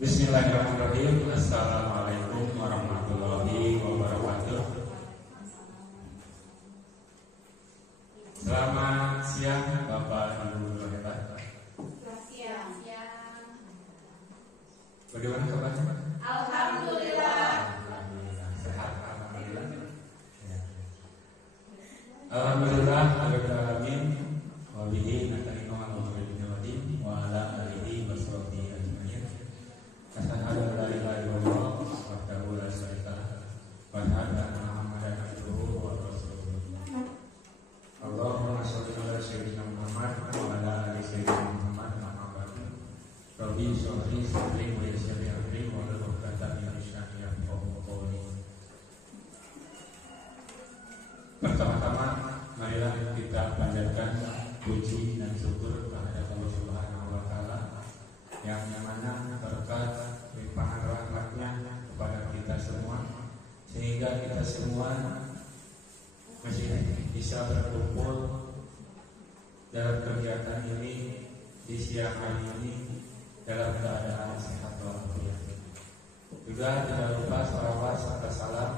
Bismillahirrahmanirrahim. Assalamualaikum warahmatullahi wabarakatuh. Selamat siang Bapak Ibu guru hebat. Siang. Bagaimana kabarnya? Alhamdulillah. Alhamdulillah. Sehat alhamdulillah. Ya. Alhamdulillah rabbil alamin. Wa bihi nasta'inu ala umuri waddin wa ala alihi washabbihi ajmain. Asyhadu an la ilaha illallah wahdahu la syarika lah wa asyhadu anna Muhammadan abduhu wa rasuluh. Allahumma shalli ala sayyidina Muhammad wa ala ali sayyidina Muhammad amma ba'du. Rabbi sholli sadri wa yassir li amri wa hlul 'uqdatam min lisani yafqahu qawli. Pertama-tama marilah kita panjatkan puji dan syukur kepada Allah Subhanahu wa taala yang mana berkat limpahan rahmatnya kepada kita semua sehingga kita semua masih bisa berkumpul dalam kegiatan ini di siang hari ini dalam keadaan sehat walafiat. Juga tidak lupa salawat serta salam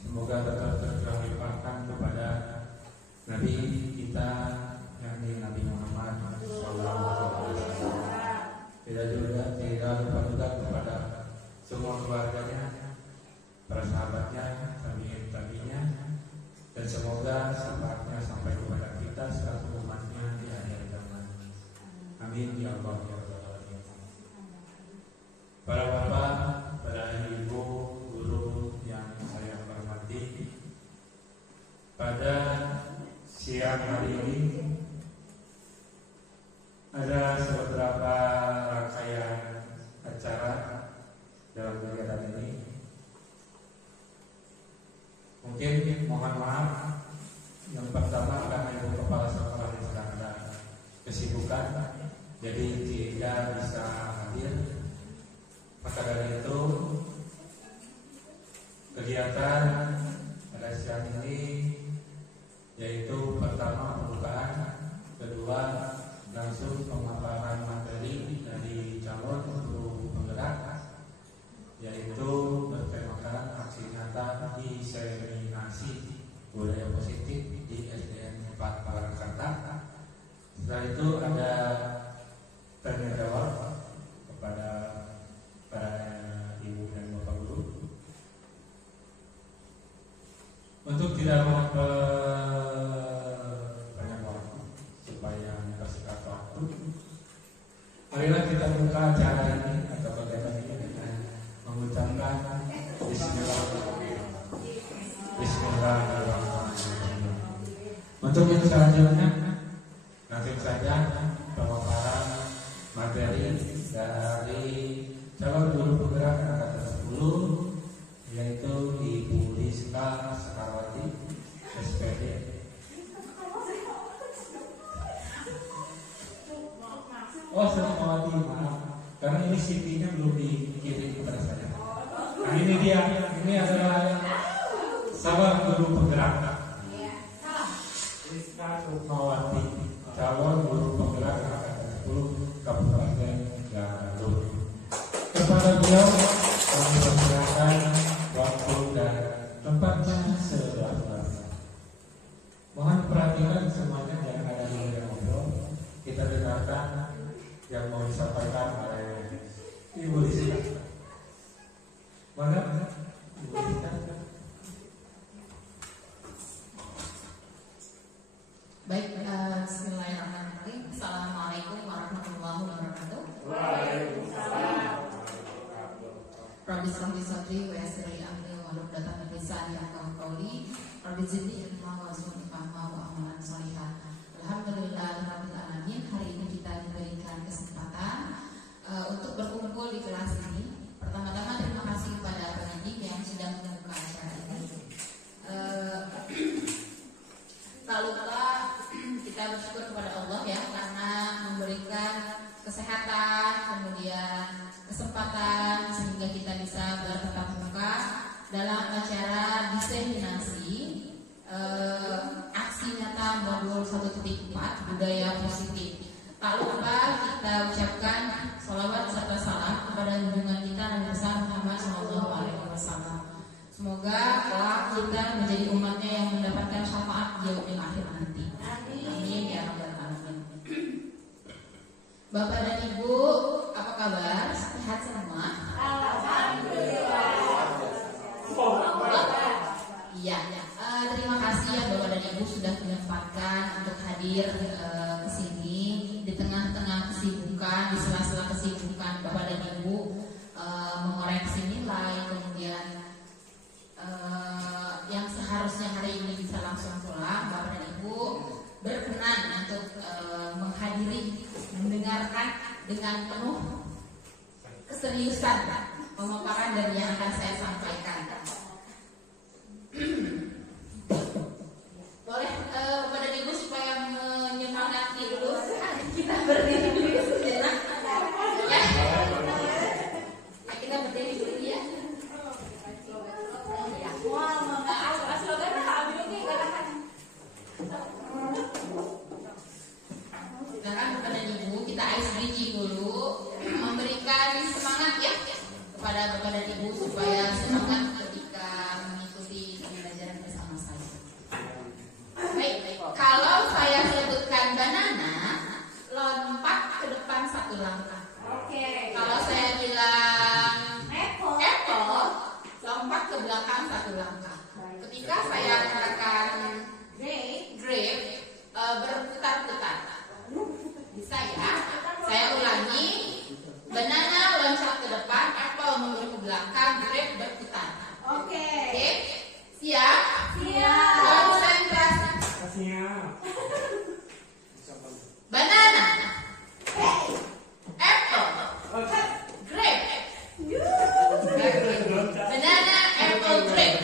semoga tetap tercurahkan kepada Nabi kita yakni Nabi Muhammad SAW. Tidak lupa juga kepada semua keluarganya, para sahabatnya, tabi'in-tabi'innya, dan semoga syafaatnya sampai kepada kita selaku umatnya di akhir zaman. Amin ya Allah ya Rabbal alamin. Para bapak, para ibu, guru yang saya hormati, pada siang hari ini ada beberapa rangkaian acara dalam kegiatan ini. Mungkin mohon maaf, yang pertama karena ibu kepala sekolah yang sedang ada kesibukan, jadi tidak bisa hadir. Maka dari itu kegiatan pada siang ini yaitu pertama pembukaan, kedua langsung pemaparan materi dari calon guru penggerak, yaitu bertemakan aksi nyata diseminasi budaya positif di SDN 4 Purwakarta. Setelah itu ada tanya jawab kepada para ibu dan bapak guru. Untuk tidak banyak waktu supaya mempersingkat waktu, marilah kita buka acara ini atau kegiatan ini dengan mengucapkan Bismillahirrahmanirrahim. Untuk yang selanjutnya, langsung saja pemaparan materi dari calon guru penggerak angkatan 10, yaitu Ibu Rizka Sekarwati, SPD. Oh, Sekarwati, maaf, karena ini CV-nya belum dikirim kepada saya. Nah ini dia, ini adalah sahabat guru penggerak Rizka Sukmawati, calon guru penggerak angkatan 10 Kabupaten Garut. Kepada beliau kami persilakan waktu dan tempatnya seluas-luasnya. Mohon perhatikan semuanya, jangan ada yang ngobrol. Kita dengarkan yang mau disampaikan oleh Ibu Rizka. Mana Ibu Rizka? Baik, bismillahirrahmanirrahim. Assalamualaikum warahmatullahi wabarakatuh. Waalaikumsalam. Rabbi sholli sadri wa yassir li amri wa hlul 'uqdatam min lisani yafqahu qawli. Rabbi zidni ilma warzuqni fahma wa amalan sholihan. Alhamdulillahirabbil alamin. Hari ini kita diberikan kesempatan untuk berkumpul di kelas ini. Pertama-tama terima kasih kepada pendidik yang sudah membuka acara ini. Tak lupa kita bersyukur kepada Allah ya, karena memberikan kesehatan, kemudian kesempatan sehingga kita bisa bertatap muka dalam acara diseminasi aksi nyata modul 1.4 budaya positif. Tak lupa kita ucapkan sholawat serta salam kepada yaumil akhir nanti. Amin ya rabbal alamin. Bapak dan Ibu, apa kabar? Sehat semua? Alhamdulillah. Iya. Terima kasih ya Bapak dan Ibu sudah menyempatkan untuk hadir ke sini di tengah-tengah kesibukan, di sela-sela kesibukan Bapak dan Ibu mengoreksi nilai, kemudian yang seharusnya hari ini bisa langsung pulang, Bapak dan Ibu berkenan untuk menghadiri, mendengarkan dengan penuh keseriusan pemaparan dari yang akan saya sampaikan. Boleh Bapak dan Ibu supaya menyemangati dulu kita berdiri dulu sejenak ya. Kita berdiri dulu ya. Sekarang Bapak dan Ibu kita ice bridging dulu, memberikan semangat ya kepada Bapak dan Ibu supaya semangat ketika mengikuti pembelajaran bersama saya. Baik, kalau saya sebutkan banana, lompat ke depan satu langkah. Oke. Kalau saya bilang apple, lompat ke belakang satu langkah. Ketika saya katakan grape, berputar-putar. Bisa ya? Saya ulangi. Banana loncat ke depan, apple mundur ke belakang, grape berputar. Oke. Oke? Siap? Siap. Konsentrasi. Banana, apple, grape. Banana, apple, grape.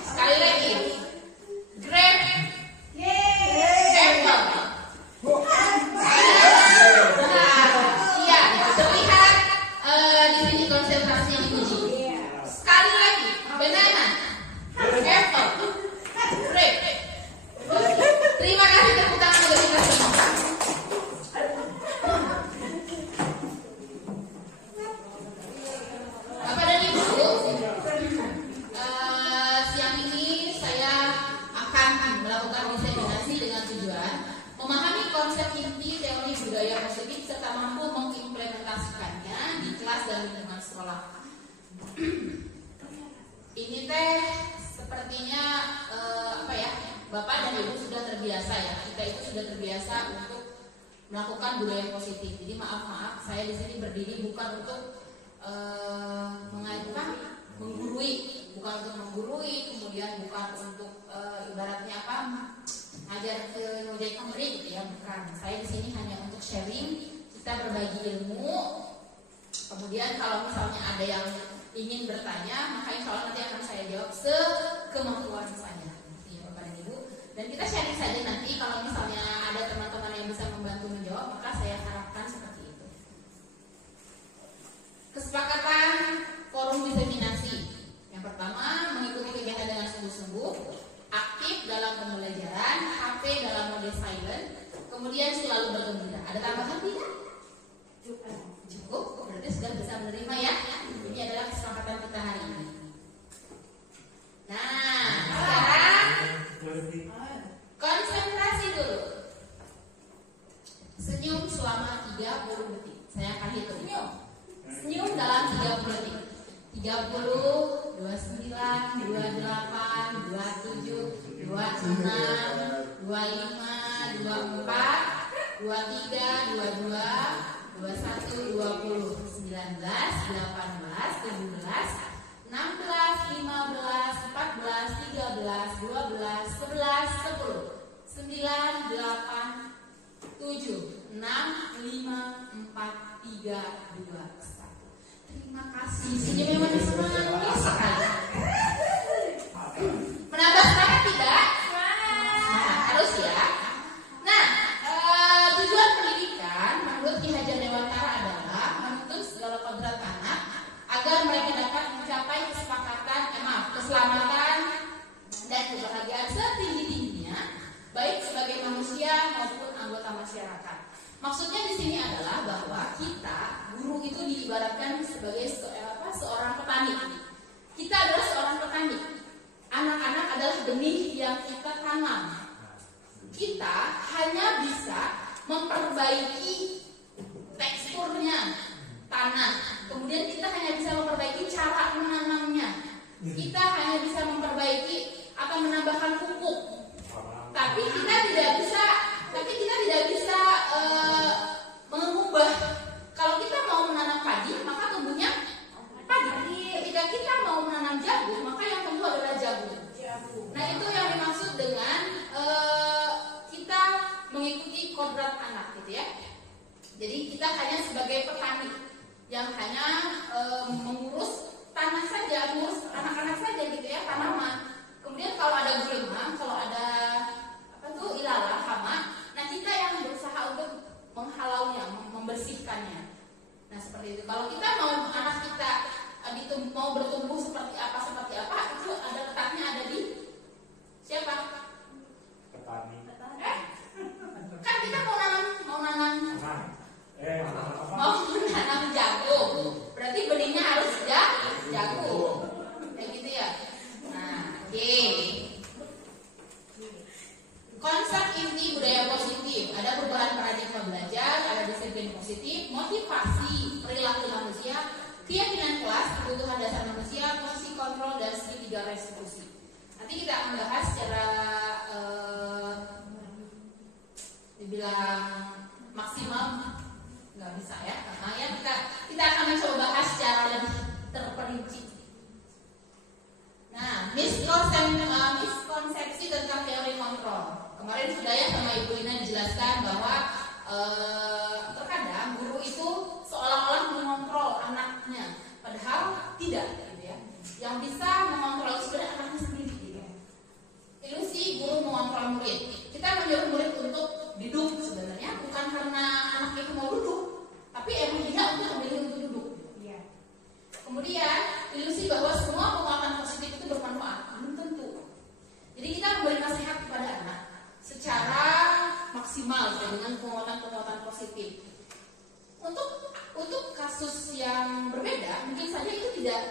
Sekali lagi. Grape, apple. Iya, terlihat di sini konsentrasi yang diuji. Sekali lagi, banana, apple, grape. Terima kasih tepuk tangan untuk kita semua. Bapak dan Ibu, siang ini saya akan melakukan diseminasi dengan tujuan memahami konsep inti teori budaya positif serta mampu mengimplementasikannya di kelas dan lingkungan sekolah. Ini teh sepertinya Bapak dan Ibu sudah terbiasa ya. Kita itu sudah terbiasa untuk melakukan budaya positif. Jadi maaf, saya di sini berdiri bukan untuk menggurui, kemudian bukan untuk ibaratnya ngajar ke ngojek kemri gitu ya, bukan. Saya di sini hanya untuk sharing, kita berbagi ilmu. Kemudian kalau misalnya ada yang ingin bertanya, maka insya Allah nanti akan saya jawab sekemampuan saya, ya Bapak dan Ibu. Dan kita sharing saja nanti kalau misalnya ada teman-teman yang bisa membantu menjawab, maka saya harapkan seperti itu. Kesepakatan forum diseminasi. Yang pertama, mengikuti kegiatan dengan sungguh-sungguh, aktif dalam pembelajaran, HP dalam mode silent, kemudian selalu bergembira. Ada tambahan tidak? Cukup, berarti sudah bisa menerima ya. Ini adalah kesepakatan kita hari ini. Nah, sekarang konsentrasi dulu. Senyum selama 30 detik. Saya akan hitung. Senyum dalam 30 detik. 30, 29, 28, 27, 26, 25, 24, 23, 22, 21, 20, 19, 18, 17, 16, 15, 14, 13, 12, 11, 10, 9, 8, 7, 6, 5, 4, 3, 2, 1, Terima kasih. Sini memang semangat sekali. Menambah semangat tidak? Semangat harus ya. Nah, tujuan pendidikan menurut Ki Hajar Dewantara adalah menuntun segala kodrat anak agar mereka dapat mencapai keselamatan dan kebahagiaan setinggi-tingginya, baik sebagai manusia maupun anggota masyarakat. Maksudnya di sini adalah bahwa kita, guru itu diibaratkan sebagai seorang petani. Kita adalah seorang petani. yang kita tanam. Kita hanya bisa memperbaiki teksturnya tanah. Kemudian kita hanya bisa memperbaiki cara menanamnya. Kita hanya bisa memperbaiki atau menambahkan pupuk. Tapi kita tidak bisa mengubah. Kalau kita mau menanam padi, maka tumbuhnya padi. Ketika kita mau menanam jagung, maka yang tumbuh adalah jagung. Nah, itu yang dimaksud dengan kita mengikuti kodrat anak, gitu ya. Jadi kita hanya sebagai petani yang hanya mengurus tanah saja, mengurus anak-anak saja, gitu ya, tanaman. Kemudian kalau ada gulma, kalau ada ilalang, hama, nah kita yang berusaha untuk menghalaunya, membersihkannya. Nah, seperti itu. Kalau kita mau anak kita mau bertumbuh seperti apa, itu ada letaknya ada di siapa? Petani. Kan kita mau nanam jagung. Berarti benihnya harus jagung. Kayak gitu ya. Nah, oke. Konsep inti budaya positif, ada perubahan paradigma belajar, ada disiplin positif, motivasi perilaku manusia, keyakinan kelas, kebutuhan dasar manusia, fungsi kontrol, dan segitiga restitusi. Nanti kita akan bahas secara dibilang maksimal nggak bisa ya, makanya kita akan mencoba bahas secara lebih terperinci. Nah, miskonsepsi tentang teori kontrol. Kemarin sudah ya sama Ibu Ina dijelaskan bahwa terkadang guru itu seolah-olah mengontrol anaknya, padahal tidak, gitu ya. Yang bisa mengontrol itu sebenarnya anaknya sendiri. Gitu. Ilusi guru mengontrol murid. Kita menyuruh murid untuk duduk sebenarnya bukan karena anak itu mau duduk, tapi emang dia untuk memilih untuk duduk. Iya. Kemudian ilusi bahwa semua penguatan positif itu bermanfaat, belum tentu. Jadi kita memberi nasihat kepada anak secara maksimal ya, dengan penguatan positif. Untuk kasus yang berbeda, mungkin saja itu tidak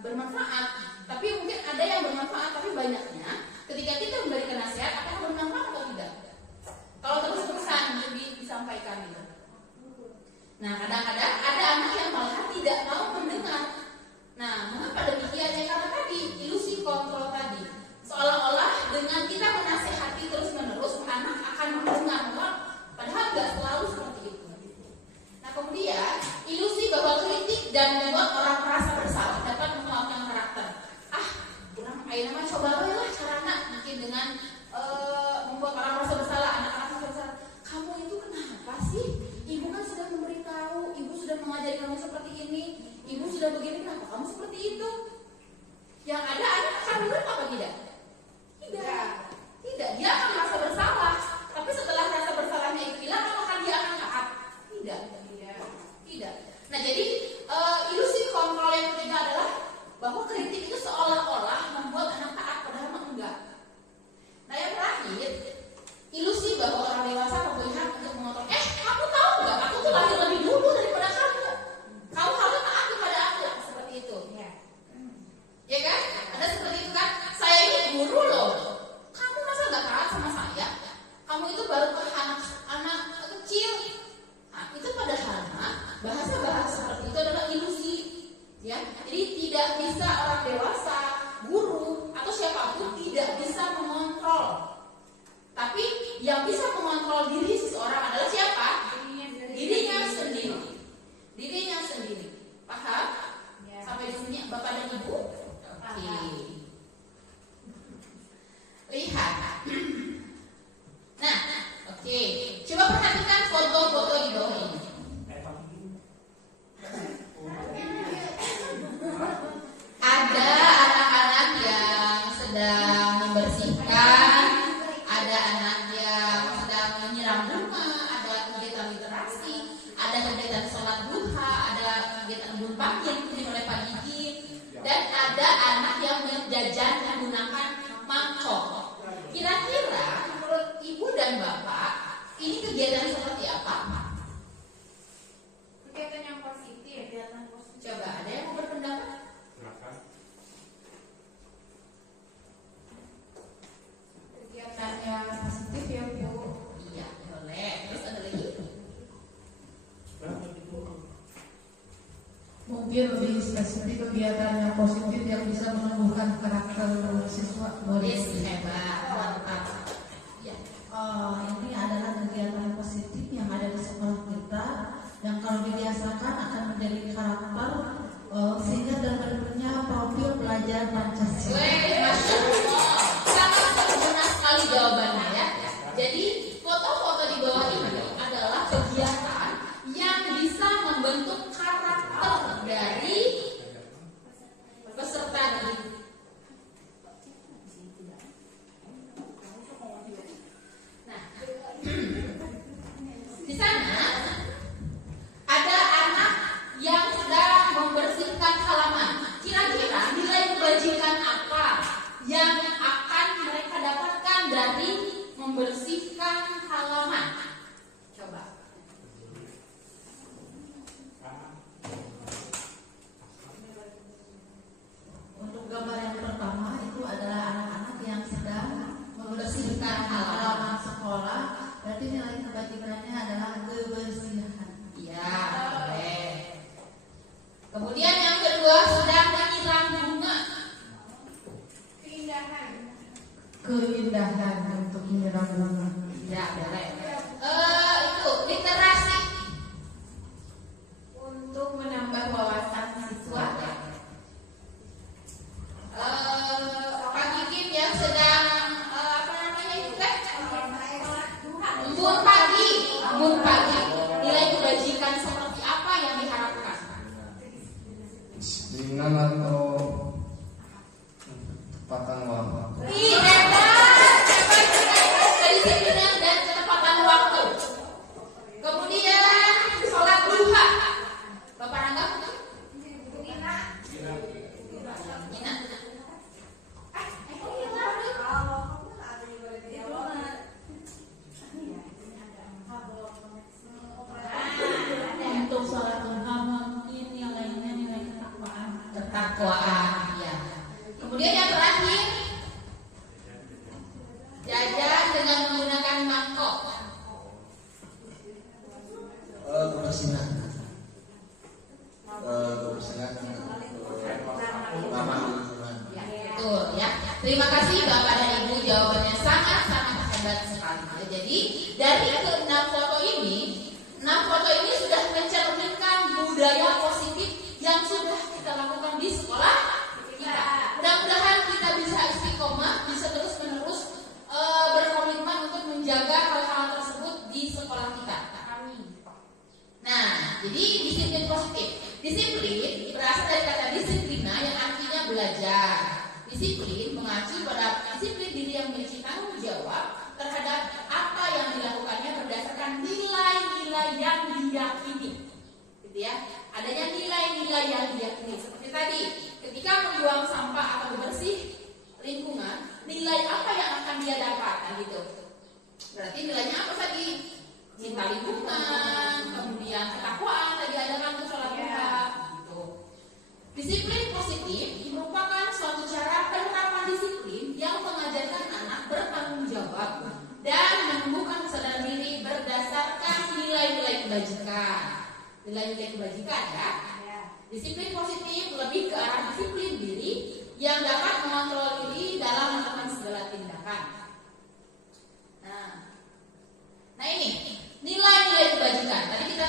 bermanfaat, tapi mungkin ada yang bermanfaat, tapi banyaknya ketika kita memberikan nasihat akan bermanfaat atau tidak. Kalau terus-terusan disampaikan gitu. Nah, kadang-kadang ada anak yang malah tidak mau mendengar. Nah, mengapa demikian? Ya karena tadi ilusi kontrol tadi. Seolah-olah dengan kita menasehati terus-menerus, anak akan mendengar, padahal nggak selalu seperti itu. Nah, kemudian ilusi bahwa kritik dan membuat orang merasa bersalah dapat menguatkan karakter. Ayo nama coba lah caranya mungkin dengan membuat orang merasa bersalah, anak-anak merasa bersalah. Kamu itu kenapa sih? Ibu kan sudah memberitahu, ibu sudah mengajari kamu seperti ini, ibu sudah begini, kenapa kamu seperti itu? Yang ada anak akan menurut apa tidak? Tidak, dia akan merasa bersalah. Tapi setelah rasa bersalahnya itu hilang, apakah dia akan taat? Tidak. Nah, jadi ilusi kontrol yang ketiga adalah bahwa kritik itu seolah-olah membuat anak taat, padahal enggak. Nah, yang terakhir, ilusi bahwa orang dewasa mempunyai hak untuk mengontrol. Kamu tahu nggak? Aku tuh lahir lebih dulu daripada kamu. Kamu harus taat kepada aku, seperti itu. Ya kan? Ada seperti itu kan? Saya ini guru loh. Kamu masa nggak taat sama saya? Kamu itu baru anak kecil. Nah, itu padahal bahasa seperti itu adalah ilusi. Ya, jadi tidak bisa orang dewasa, guru atau siapapun tidak bisa mengontrol. Tapi yang bisa mengontrol diri seseorang adalah siapa? Dirinya sendiri. Paham? Ya. Sampai di sini Bapak dan Ibu? Oke. Lihat. Nah, oke. Coba perhatikan foto-foto di bawah ini. Ada anak-anak yang sedang membersihkan, ada anak yang sedang menyiram bunga, ada kegiatan literasi, ada kegiatan sholat duha, ada kegiatan embun pagi yang dipimpin oleh Pak Gigi, dan ada anak yang berjajan menggunakan mangkok. Kira-kira menurut Ibu dan Bapak, ini kegiatan seperti apa? Kegiatan yang positif. Coba ada yang mau berpendapat? mungkin lebih spesifik kegiatan yang positif yang bisa menumbuhkan karakter siswa. Hebat, mantap. Ya. Ini adalah kegiatan positif yang ada di sekolah kita yang kalau dibiasakan akan menjadi karakter sehingga dan berikutnya profil pelajar Pancasila. Sangat berguna sekali jawabannya ya. Jadi foto-foto di bawah ini adalah kegiatan yang bisa membentuk karakter dari peserta didik. Nah, di sana ada anak yang sedang membersihkan halaman. Kira-kira nilai kebajikan apa yang akan mereka dapatkan dari membersihkan halaman? Coba. Untuk gambar yang pertama itu adalah anak-anak yang sedang membersihkan halaman sekolah. Berarti nilai kebajikannya adalah kebersihan. Iya, boleh. Kemudian yang kedua sedang menyiram bunga. Keindahan untuk menyiram bunga. Ya, boleh. Itu literasi Untuk menambah wawasan siswa. Pak Kikim yang sedang apa namanya itu kan? Embun pagi. Nilai kebajikan seperti apa yang diharapkan? Dengan atau tepatan waktu. Ih, hebat. Kedisiplinan dan ketepatan waktu. Kemudian sholat duha. Bapak Rangga? Gina. Untuk sholat duha mungkin nilainya nilai Ketakwaan, ya. Kemudian yang terakhir, jajan dengan menggunakan mangkok. Kebersihan. Ramah lingkungan. Ya, betul ya. Terima kasih Bapak dan Ibu, jawabannya sangat-sangat hebat sekali. Jadi dari ke-6 foto ini sudah mencerminkan budaya positif yang sudah kita lakukan di sekolah kita. Mudah-mudahan kita bisa istiqomah, bisa terus-menerus berkomitmen untuk menjaga hal-hal tersebut di sekolah kita. Amin. Nah, jadi disiplin positif. Disiplin berasal dari kata disiplina yang artinya belajar. Disiplin mengacu pada disiplin diri yang memiliki tanggung jawab terhadap apa yang dilakukannya berdasarkan nilai-nilai yang diyakini. Gitu ya. Adanya nilai-nilai yang diyakini. Seperti tadi, ketika membuang sampah atau bersih lingkungan, nilai apa yang akan dia dapatkan gitu. Berarti nilainya apa tadi? Cinta lingkungan, kemudian ketakwaan, tadi ada kan tuh sholat duha gitu. Disiplin positif merupakan suatu cara penerapan disiplin yang mengajarkan anak bertanggung jawab dan menumbuhkan kesadaran diri berdasarkan nilai-nilai kebajikan. Nilai-nilai kebajikan ya. Disiplin positif lebih ke arah disiplin diri yang dapat mengontrol diri dalam melakukan segala tindakan. Nah ini nilai-nilai kebajikan. Tadi kita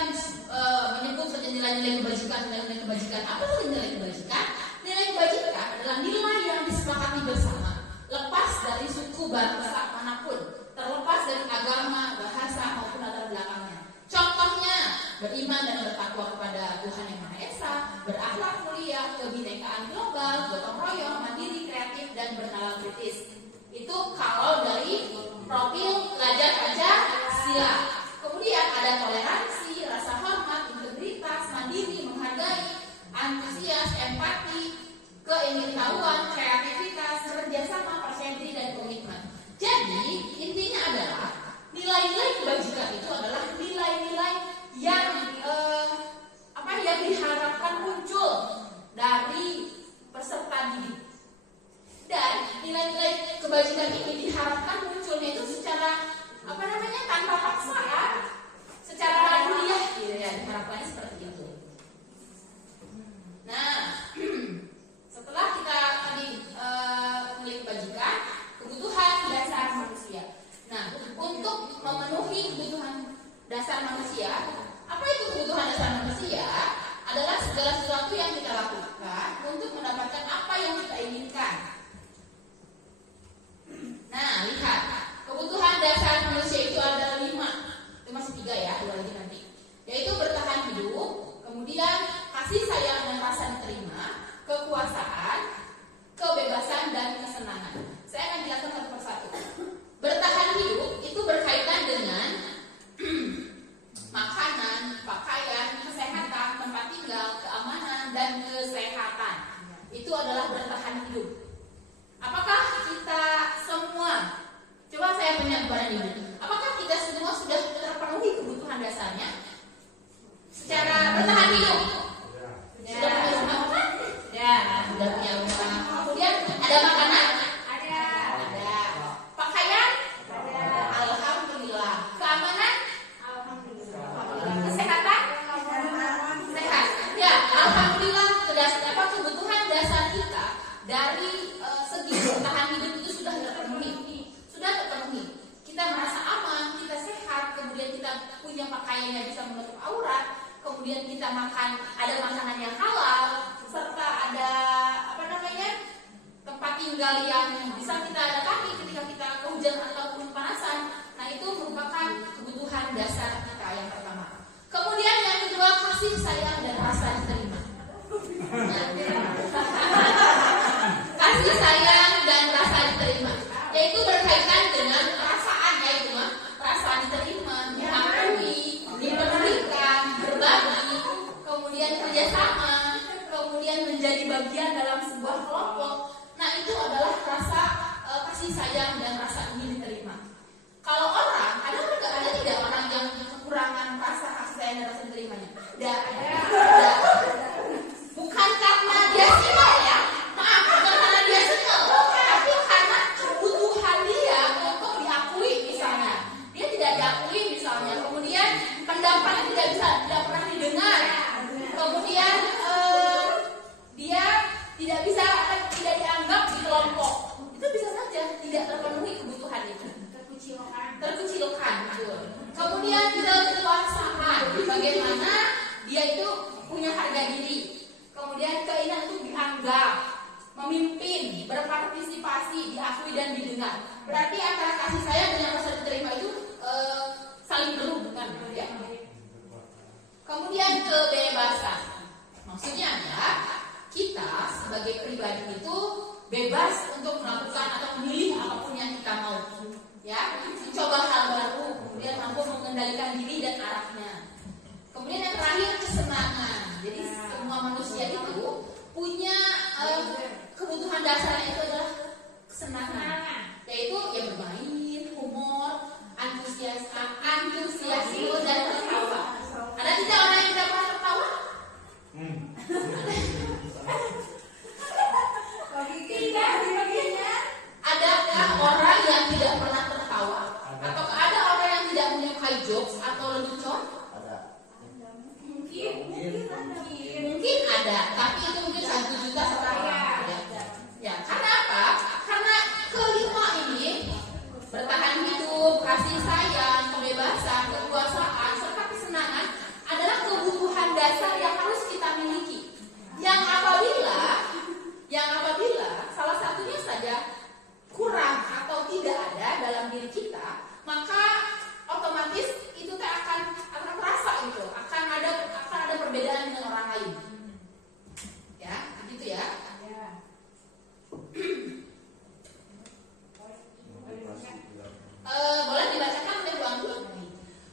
menyebut saja nilai-nilai kebajikan. Apa itu nilai kebajikan? Nilai kebajikan adalah nilai yang disepakati bersama, lepas dari suku bangsa manapun, terlepas dari agama, bahasa maupun latar belakangnya. Contohnya beriman dan bertakwa kepada Tuhan Yang Maha Esa, berakhlak mulia, kebinekaan global, gotong royong, mandiri, kreatif dan bernalar kritis. Itu kalau dari profil pelajar Pancasila. Kemudian ada toleransi, rasa hormat, integritas, mandiri, menghargai, antusias, empati, keingin-tahuan, kreativitas, kerjasama, percaya diri dan komitmen. Jadi intinya adalah nilai-nilai kebajikan itu adalah nilai-nilai yang yang diharapkan muncul dari peserta didik. Dan nilai-nilai kebajikan ini diharapkan munculnya itu secara tanpa paksaan, secara alamiah gitu ya, diharapkannya seperti itu. kekuasaan, kebebasan, dan kesenangan. Saya akan jelaskan satu persatu. Bertahan hidup itu berkaitan dengan makanan, pakaian, kesehatan, tempat tinggal, keamanan, dan kesehatan. Itu adalah bertahan hidup. Apakah kita semua, coba saya tanya kepada Ibu, apakah kita semua sudah terpenuhi kebutuhan dasarnya secara bertahan hidup? Sudah punya rumah kan? Ya, sudah punya rumah. Kemudian ada makanan? Ada. Pakaian? Ada. Alhamdulillah. Keamanan? Alhamdulillah. Kesehatan? Sehat. Ya, alhamdulillah. Kebutuhan dasar kita dari segi bertahan hidup itu sudah terpenuhi. Kita merasa aman, kita sehat, kemudian kita punya pakaian yang bisa menutup aurat, kemudian kita makan, ada makanan yang halal, serta ada tempat tinggal yang bisa kita datangi ketika kita kehujanan ataupun kepanasan. Nah, itu merupakan kebutuhan dasar kita yang pertama. Kemudian yang kedua, kasih sayang dan rasa diterima. Kasih sayang dan rasa diterima, yaitu berkaitan dengan perasaan, perasaan diterima, diakui, dipedulikan, berbagi, kemudian kerjasama, kemudian menjadi bagian dalam sebuah kelompok. Nah, itu adalah rasa kasih sayang dan rasa ingin diterima. Kalau orang, ada tidak orang yang kekurangan rasa kasih sayang dan rasa diterimanya? Ada. Bukan karena dia single ya, maaf, bukan karena dia single, tapi karena kebutuhan dia untuk diakui misalnya. Dia tidak diakui misalnya, kemudian pendapatnya tidak pernah didengar, kemudian dia tidak dianggap di kelompok. Itu bisa saja tidak terpenuhi kebutuhan itu. Terkucilkan. Kemudian kedewasaan, bagaimana dia itu punya harga diri. Kemudian keinginan untuk dianggap, memimpin, berpartisipasi, diakui dan didengar. Berarti antara kasih sayang dengan rasa diterima itu saling berhubungan, ya. Kemudian kebebasan, maksudnya adalah kita sebagai pribadi itu bebas untuk melakukan atau memilih apapun yang kita mau, ya, mencoba hal baru, kemudian mampu mengendalikan diri dan arahnya. Kemudian yang terakhir, kesenangan. Jadi semua manusia itu punya kebutuhan dasarnya itu adalah kesenangan, yaitu yang bermain, humor, antusiasme dan tertawa. Ada tidak orang yang tidak pernah tertawa? Adakah orang yang tidak pernah tertawa? Atau ada orang yang tidak menyukai jokes atau lelucon? Mungkin ada, tapi itu mungkin 1 juta sekarang. Ya, karena apa? Karena kelima ini, bertahan hidup, kasih sayang, kebebasan, kekuasaan, serta kesenangan adalah kebutuhan dasar yang harus kita miliki. Yang apabila salah satunya saja kurang atau tidak ada dalam diri kita, maka otomatis itu akan terasa itu, akan ada perbedaan dengan orang lain. Ya, gitu ya. Boleh dibacakan oleh Bu Anggi?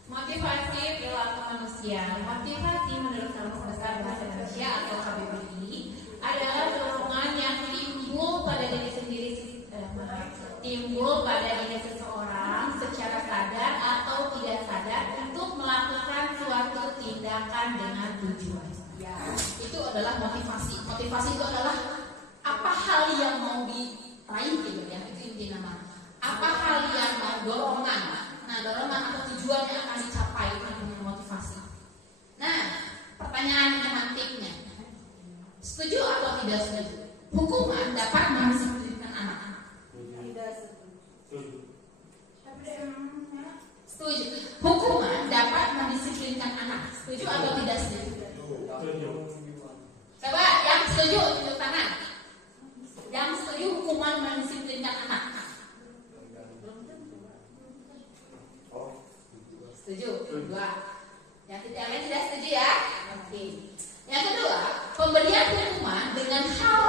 Motivasi perilaku manusia. Motivasi menurut Kamus Besar Bahasa Indonesia atau KBBI adalah dorongan yang timbul pada diri seseorang secara sadar atau tidak sadar untuk melakukan suatu tindakan dengan tujuan. Ya, itu adalah motivasi. Motivasi itu adalah apa hal yang mau diraih gitu ya, itu inti nama. Apa hal yang mau dorongan. Nah, dorongan atau tujuan yang akan dicapai dengan motivasi. Nah, pertanyaan pemantiknya, setuju atau tidak setuju? Hukuman dapat mendisiplinkan anak-anak. Setuju. Hukuman dapat mendisiplinkan anak. Setuju atau tidak setuju? Coba yang setuju tunjuk tangan. Yang setuju hukuman mendisiplinkan anak. Setuju? 2. Yang lain tidak setuju ya? Oke. Yang kedua, pemberian hukuman dengan hal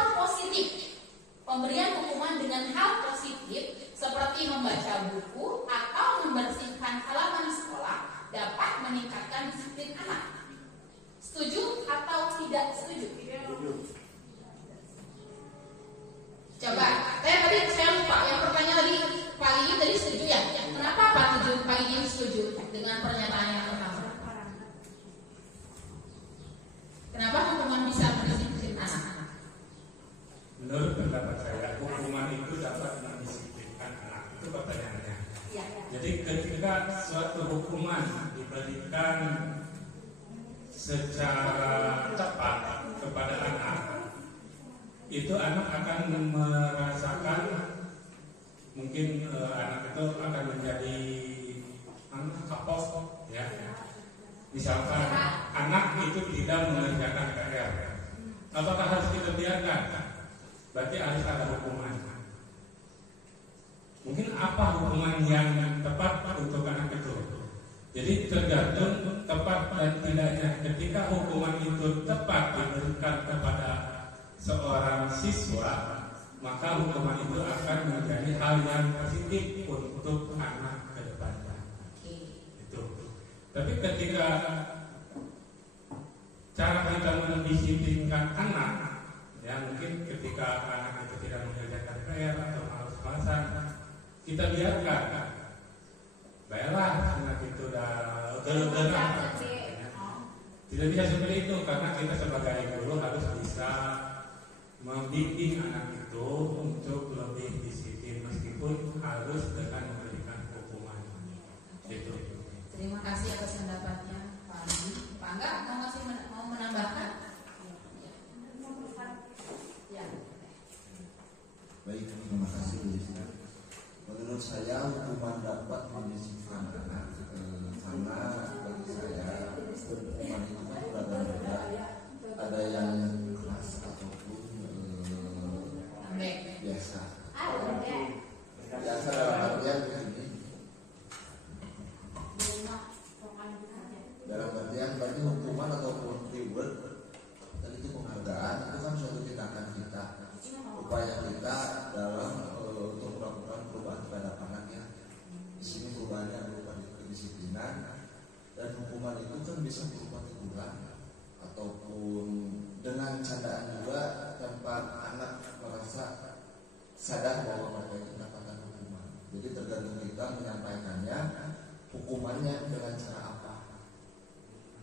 dengan pernyataan yang pertama. Kenapa hukuman bisa mendisiplin anak-anak? Menurut pendapat saya, hukuman itu dapat mendisiplinkan anak. Itu pertanyaannya. Ya. Jadi ketika suatu hukuman diberikan secara tepat kepada anak, itu anak akan merasakan, mungkin anak itu akan menjadi kapok, ya. Misalkan anak itu tidak mengerjakan PR, apakah harus kita biarkan? Berarti harus ada hukuman. Mungkin apa hukuman yang tepat untuk anak itu? Jadi tergantung tepat dan tidaknya. Ketika hukuman itu tepat diberikan kepada seorang siswa, maka hukuman itu akan menjadi hal yang positif untuk anak ke depannya. Itu. Tapi ketika cara kita mendisiplinkan anak, ya mungkin ketika anak itu tidak mengerjakan PR atau malas-malasan, kita biarkan. Baiklah, anak itu udah gerah. Tidak bisa seperti itu, karena kita sebagai guru harus bisa membimbing anak itu untuk lebih disiplin, meskipun harus dengan memberikan hukuman. Itu. Terima kasih atas pendapatnya, Pak Andi. Pak Angga, mau menambahkan? Ya. Baik, terima kasih Bu Yusna. Menurut saya hukuman dapat mendisiplinkan anak karena bagi saya hukuman itu kan beragam-agam. Ada yang keras ataupun biasa. Biasa dalam artian begini. Dalam artian bagi hukuman ataupun reward, dan itu penghargaan itu kan suatu tindakan kita, upaya kita dalam untuk melakukan perubahan terhadap anak ya. Di sini perubahannya berupa kedisiplinan, dan hukuman itu kan bisa berupa teguran ataupun dengan candaan juga tanpa anak merasa sadar bahwa mereka itu mendapatkan hukuman. Jadi tergantung kita menyampaikannya hukumannya dengan cara apa,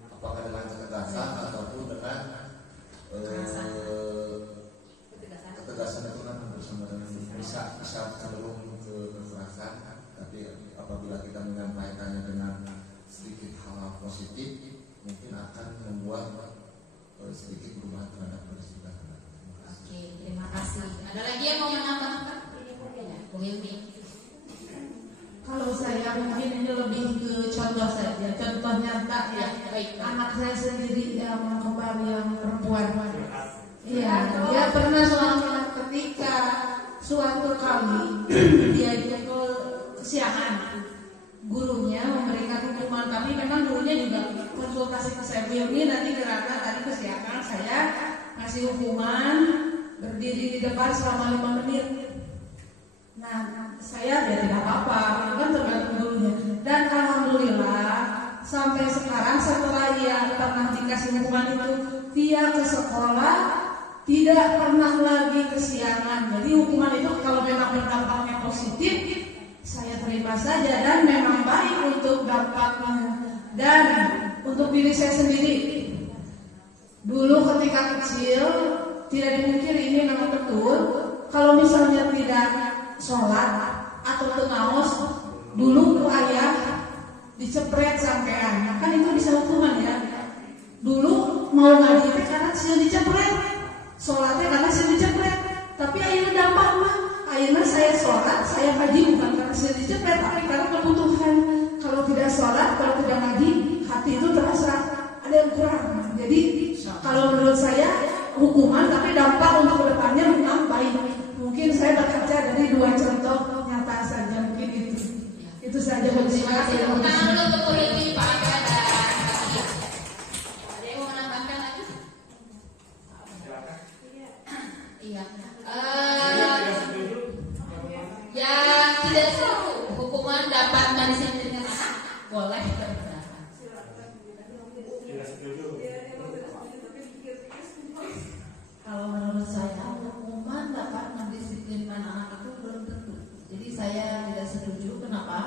apakah dengan ketegasan ataupun dengan ketegasan itu kan bersama dengan bisa cenderung ke kekerasan. Tapi apabila kita menyampaikannya dengan sedikit hal positif, mungkin akan membuat sedikit perubahan terhadap peristiwa. Oke, terima kasih. Ada lagi yang mau menambahkan? Bung Ilmi. Kalau saya mungkin ini lebih ke contoh saja, contoh nyata ya. Baik. Anak saya sendiri yang kembar yang perempuan. Iya, dia pernah soalnya ketika suatu kali dia itu kesiangan, gurunya memberikan hukuman, tapi memang gurunya juga konsultasi ke saya. Ini nanti karena tadi kesiangan, saya kasih hukuman berdiri di depan selama 5 menit. Nah, saya ya tidak apa-apa, itu kan tergantung gurunya. Dan alhamdulillah sampai sekarang setelah ia pernah dikasih hukuman itu, dia ke sekolah tidak pernah lagi kesiangan. Jadi hukuman itu kalau memang berdampaknya positif, saya terima saja, dan memang baik untuk dampaknya. Dan untuk diri saya sendiri, dulu ketika kecil tidak dipungkiri ini memang betul. Kalau misalnya tidak sholat atau tenaos, dulu tuh ayah dicepret sampean, kan itu bisa hukuman ya. Dulu mau ngaji itu karena sih dicepret, sholatnya karena sih dicepret. Tapi akhirnya dampak mah, akhirnya saya sholat, saya ngaji bukan karena sih dicepret, tapi karena kebutuhan. Kalau tidak sholat, kalau tidak ngaji, hati itu terasa ada yang kurang. Jadi kalau menurut saya hukuman, tapi dampak untuk kedepannya memang baik. Mungkin saya berkaca dari 2 contoh nyata saja, mungkin itu. Itu saja. Terima kasih. Tepuk tangan dulu untuk Bu Hilmi, Pak Angga, dan ada yang mau menambahkan lagi? Iya. Yang tidak setuju hukuman dapat mendisiplinkan anak, boleh berpendapat. Kalau menurut saya hukuman dapat mendisiplinkan anak itu belum tentu. Jadi saya tidak setuju. Kenapa?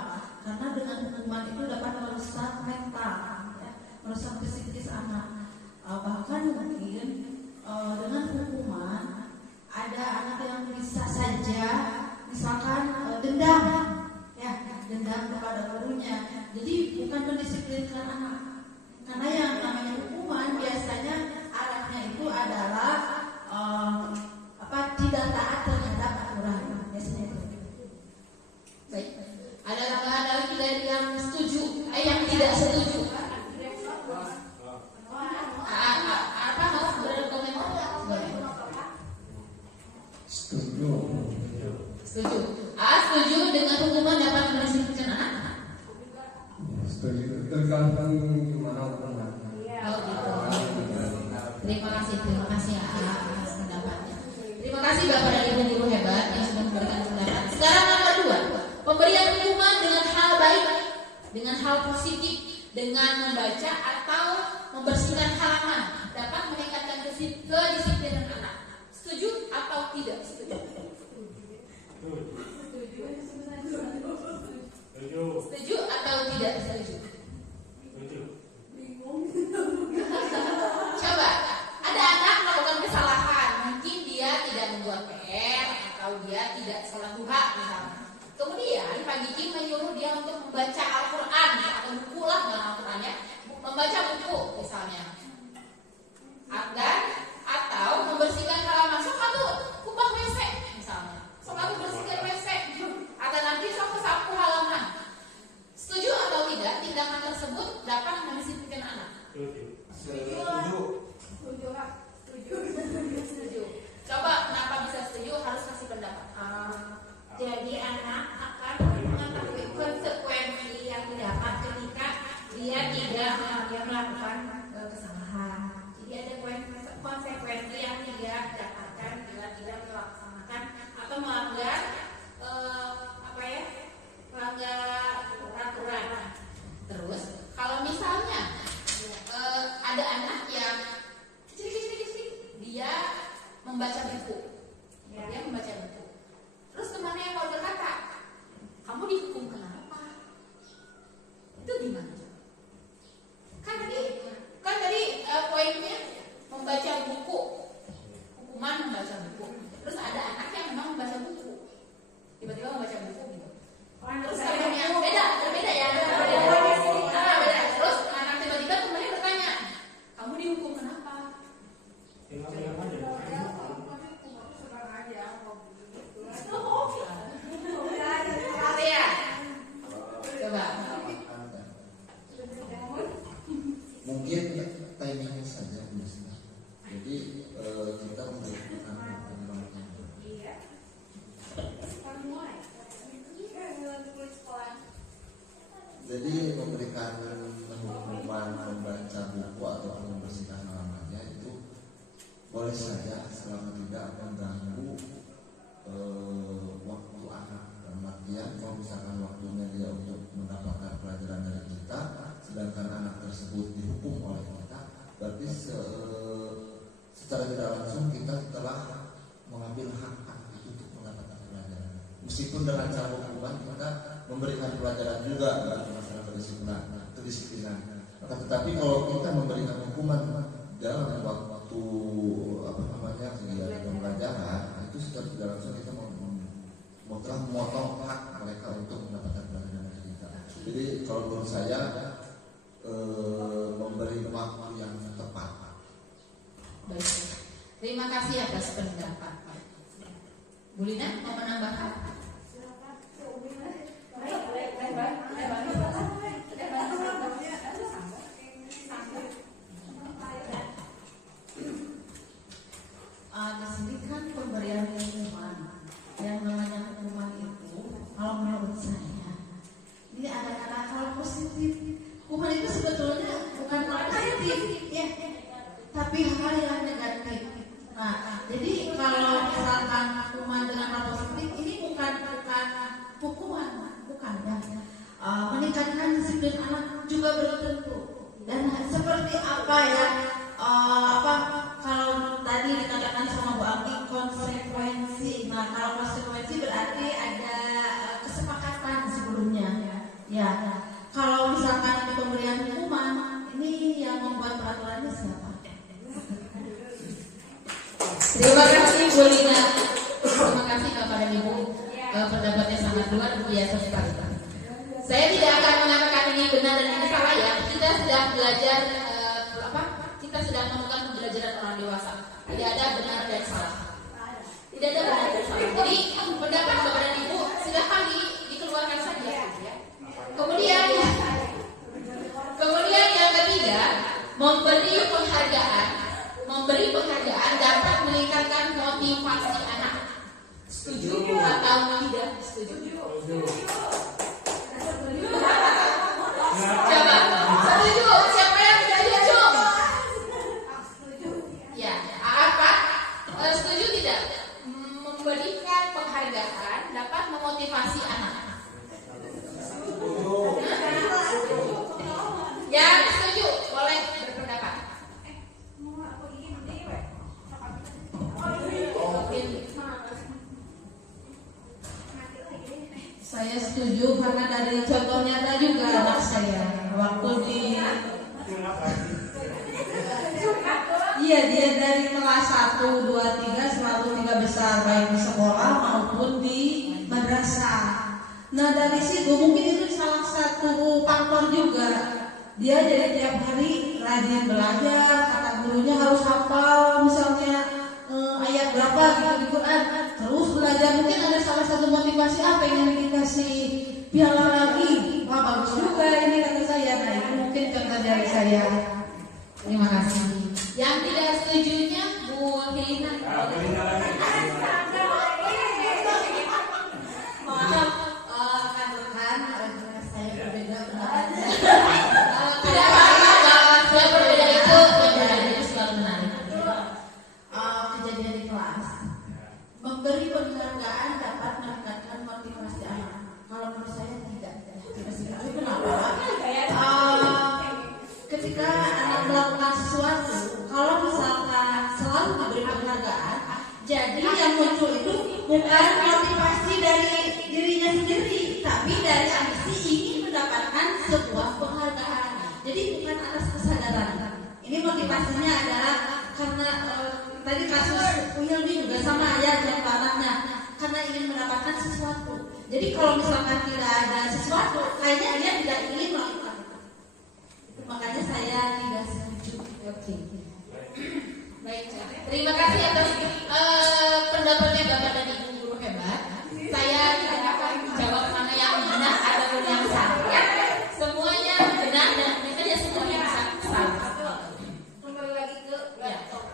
Karena dengan hukuman itu dapat merusak merusak mental, ya, merusak psikis anak. Bahkan mungkin dengan hukuman ada anak yang bisa saja misalkan dendam, ya, dendam kepada gurunya. Jadi bukan mendisiplinkan anak, karena yang namanya hukuman biasanya arahnya itu adalah tidak taat terhadap aturan, biasanya itu. Baik. Ada lagi dari yang setuju, yang tidak setuju? Apa mau berkomentar? Setuju. Setuju. Setuju dengan hukuman dapat mendisiplinkan anak. Setuju. Tergantung gimana hukuman. Oh gitu. Terima kasih atas pendapatnya. Terima kasih Bapak dan Ibu guru hebat yang sudah memberikan pendapat. Sekarang nomor 2, pemberian hukuman dengan hal baik, dengan hal positif, dengan membaca atau membersihkan halaman dapat meningkatkan kedisiplinan anak. Setuju atau tidak setuju? Setuju atau tidak setuju? Coba, ada anak melakukan kesalahan, mungkin dia tidak membuat PR atau dia tidak sholat duha misalnya. Kemudian Pak Gigi menyuruh dia untuk membaca Al-Quran atau buku lah dalam Al-Qurannya, membaca buku misalnya, atau membersihkan halaman. Sok aku kubah WC misalnya, sok aku bersihkan WC, atau nanti sok sapu halaman. Setuju atau tidak tindakan tersebut dapat mendisiplinkan anak? Setuju. Coba kenapa bisa setuju? Harus kasih pendapat. Jadi anak akan mengetahui konsekuensi yang didapat ketika dia tidak melakukan kesalahan. Jadi ada konsekuensi yang dia dapatkan bila tidak melaksanakan atau melanggar peraturan. Terus kalau misalnya ada anak yang kecil, dia membaca buku, terus temannya yang mau berkata, kamu dihukum kenapa? Itu gimana? Kan tadi poinnya membaca buku, hukuman membaca buku. Terus ada anak yang memang membaca buku, tiba-tiba membaca buku gitu. Terus temannya berbeda ya. Beda. Terus anak tiba-tiba temannya bertanya, kamu dihukum kenapa? Coba. Mungkin timingnya saja bisa. Jadi kita memberikan jadi memberikan hukuman membaca buku atau membersihkan halamannya itu boleh saja selama tidak mengganggu waktu anak. Dalam artian kalau misalkan waktunya dia untuk mendapatkan pelajaran dari kita, sedangkan anak tersebut dihukum oleh kita, berarti secara tidak langsung kita telah mengambil hak anak itu untuk mendapatkan pelajaran. Meskipun dengan cara hukuman kita memberikan pelajaran juga bagi masalah kedisiplinan. Maka tetapi kalau kita memberikan hukuman dalam waktu kegiatan pembelajaran, itu secara tidak langsung kita telah memotong hak mereka untuk mendapatkan pelajaran dari kita. Jadi kalau menurut saya memberi waktu yang tepat. Baik. Terima kasih atas pendapat. Bu Lina mau menambahkan? Di sini kan pemberian hukuman, yang namanya hukuman itu, kalau menurut saya, ini ada hal positif. Hukuman itu sebetulnya bukan hal positif, ya, tapi hal yang negatif. Nah, jadi kalau misalkan hukuman dengan hal positif, ini bukan hukuman, bukan ya. Meningkatkan disiplin anak juga belum tentu. Dan seperti apa ya? Kalau tadi dikatakan sama Bu Ami konsekuensi. Nah, kalau konsekuensi berarti ada kesepakatan sebelumnya. Ya. Kalau misalkan itu pemberian Terima kasih Bu Lina. Terima kasih Bapak dan Ibu. Pendapatnya sangat luar biasa sekali. Saya tidak akan mengatakan ini benar dan ini salah ya. Kita sedang belajar Kita sedang menemukan pembelajaran orang dewasa. Tidak ada benar dan salah. Tidak ada benar dan salah. Jadi pendapat Bapak dan Ibu silakan dikeluarkan saja. Kemudian yang ketiga, memberi penghargaan dapat meningkatkan motivasi anak. Setuju atau tidak setuju? Coba, setuju. Siapa yang tidak setuju? Ya, apa? Setuju tidak? Memberikan penghargaan dapat memotivasi anak. Yang setuju boleh berpendapat. Saya setuju karena dari contoh nyata juga anak saya waktu dia dari kelas 1, 2, 3 selalu 3 besar baik di sekolah maupun di madrasah. Nah dari situ mungkin itu salah satu faktor juga. Dia jadi tiap hari rajin belajar, kata gurunya harus hafal misalnya ayat berapa gitu di Quran. Terus belajar mungkin ada salah satu motivasi apa yang dikasih piala lagi. Wah bagus juga ini kata saya. Nah itu mungkin contoh dari saya. Terima kasih. Yang tidak setujunya Bu Helina. Maaf rekan-rekan, saya berbeda pendapat. Tidak apa-apa, berbeda itu selalu menarik. Kejadian di kelas, memberi penghargaan dapat meningkatkan motivasi anak. Kalau menurut saya tidak setuju. Kenapa? Ketika anak melakukan sesuatu, kalau misalkan selalu diberi penghargaan, jadi yang muncul itu bukan motivasi dari dirinya sendiri, tapi dari ambisi ingin mendapatkan sebuah penghargaan. Jadi bukan atas kesadaran. Ini motivasinya adalah karena tadi kasus Wilby juga sama ya dan anaknya, karena ingin mendapatkan sesuatu. Jadi kalau misalkan tidak ada sesuatu, kayaknya dia tidak ingin melakukan itu. Makanya saya tidak setuju. Oke. Baik, terima kasih atas pendapatnya Bapak dan Ibu guru hebat. Saya tidak akan jawab mana yang benar ataupun yang salah. Ya, semuanya benar dan biasanya semuanya bisa salah. Kembali lagi ke laptop.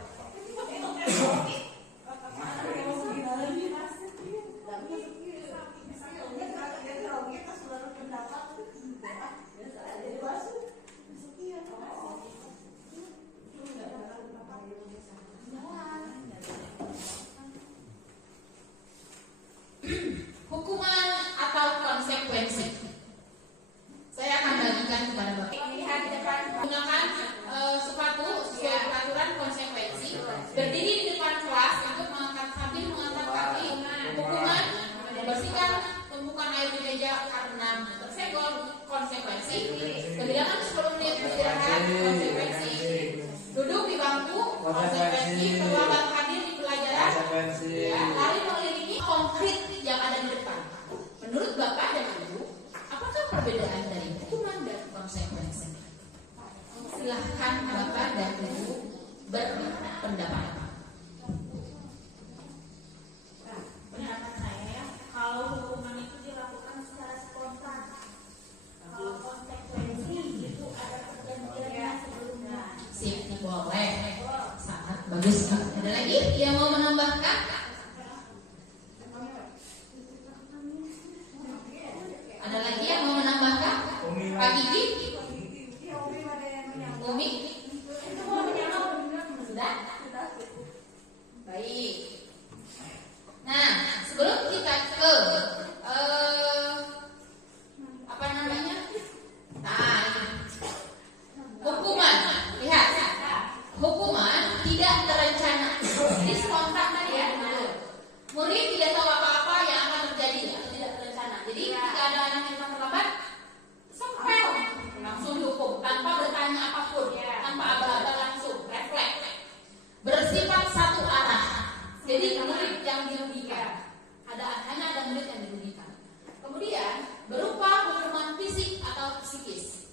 keadaan, hanya ada murid yang dirugikan. Kemudian berupa hukuman fisik atau psikis,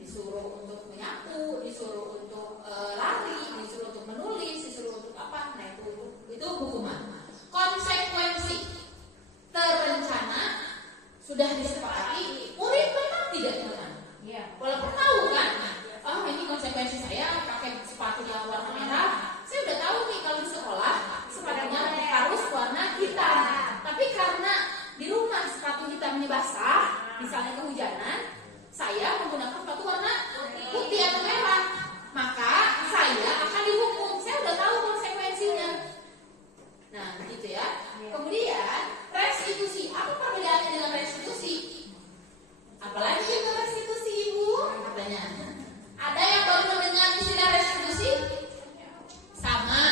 disuruh untuk menyapu, disuruh untuk lari, disuruh untuk menulis, disuruh untuk apa? Nah itu hukuman. Konsekuensi terencana sudah disepakati, murid memang tidak menang. Walaupun tahu kan, oh ini konsekuensi saya pakai sepatu yang warna merah, saya udah tahu nih kalau di sekolah sepatunya harus warna hitam. Tapi karena di rumah sepatu hitamnya basah, misalnya kehujanan, saya menggunakan sepatu warna putih atau merah, maka saya akan dihukum. Saya udah tahu konsekuensinya. Nah, gitu ya. Kemudian restitusi, apa perbedaannya dengan restitusi? Apalagi dengan restitusi, Ibu? Katanya. Ada yang baru mendengar istilah restitusi? Sama.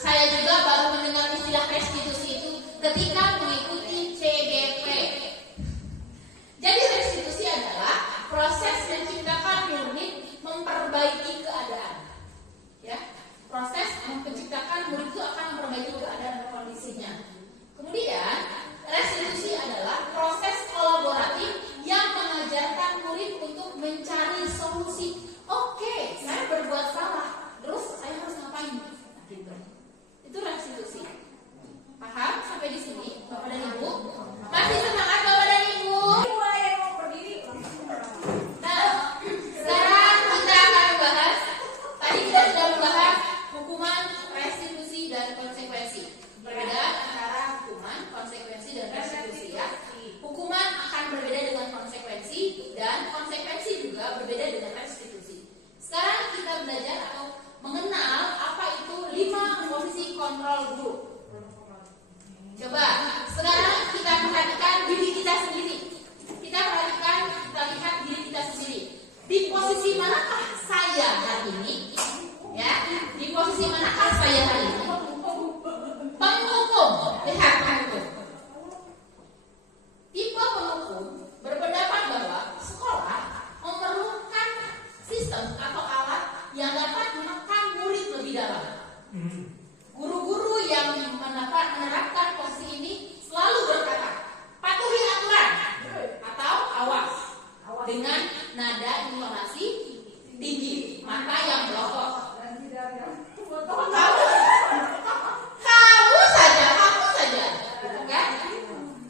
Saya juga baru mendengar istilah restitusi itu ketika mengikuti CDP. Jadi restitusi adalah proses menciptakan murid memperbaiki keadaan. Ya, proses menciptakan murid itu akan memperbaiki keadaan dan kondisinya. Kemudian restitusi adalah proses kolaboratif yang mengajarkan murid untuk mencari solusi. Oke, saya berbuat salah, terus saya harus ngapain? Nah, gitu. Itu restitusi. Paham sampai di sini, Bapak dan Ibu? Masih semangat Bapak dan Ibu? Nah, sekarang kita akan membahas. Tadi kita sudah membahas hukuman, restitusi, dan konsekuensi. Perbedaan antara hukuman, konsekuensi, dan restitusi ya. Hukuman akan berbeda dengan konsekuensi, dan konsekuensi juga berbeda dengan restitusi. Sekarang kita belajar atau mengenal apa itu 5 posisi kontrol guru. Coba sekarang kita perhatikan diri kita sendiri. Kita lihat diri kita sendiri. Di posisi manakah saya hari ini? Ya, di posisi manakah saya hari ini? Penghukum, lihat penghukum. Tipe penghukum berpendapat bahwa sekolah memerlukan sistem atau alat yang dapat menekan murid lebih dalam. Guru-guru yang menerapkan posisi ini selalu berkata, patuhi aturan atau awas, dengan nada intonasi tinggi, mata yang melotot. Kamu saja, gitu kan?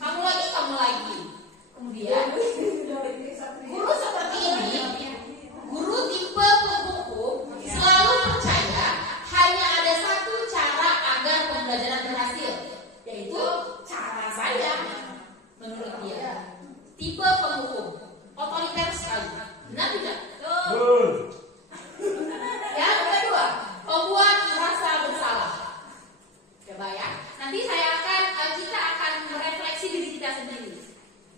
Kamu lagi. Kemudian guru seperti ini, guru tipe penghukum selalu percaya hanya ada satu cara agar pembelajaran berhasil, yaitu cara saya. Menurut dia, tipe penghukum otoriter sekali. Benar tidak? Yang kedua, pembuat merasa bersalah. Coba ya, nanti kita akan merefleksi diri kita sendiri.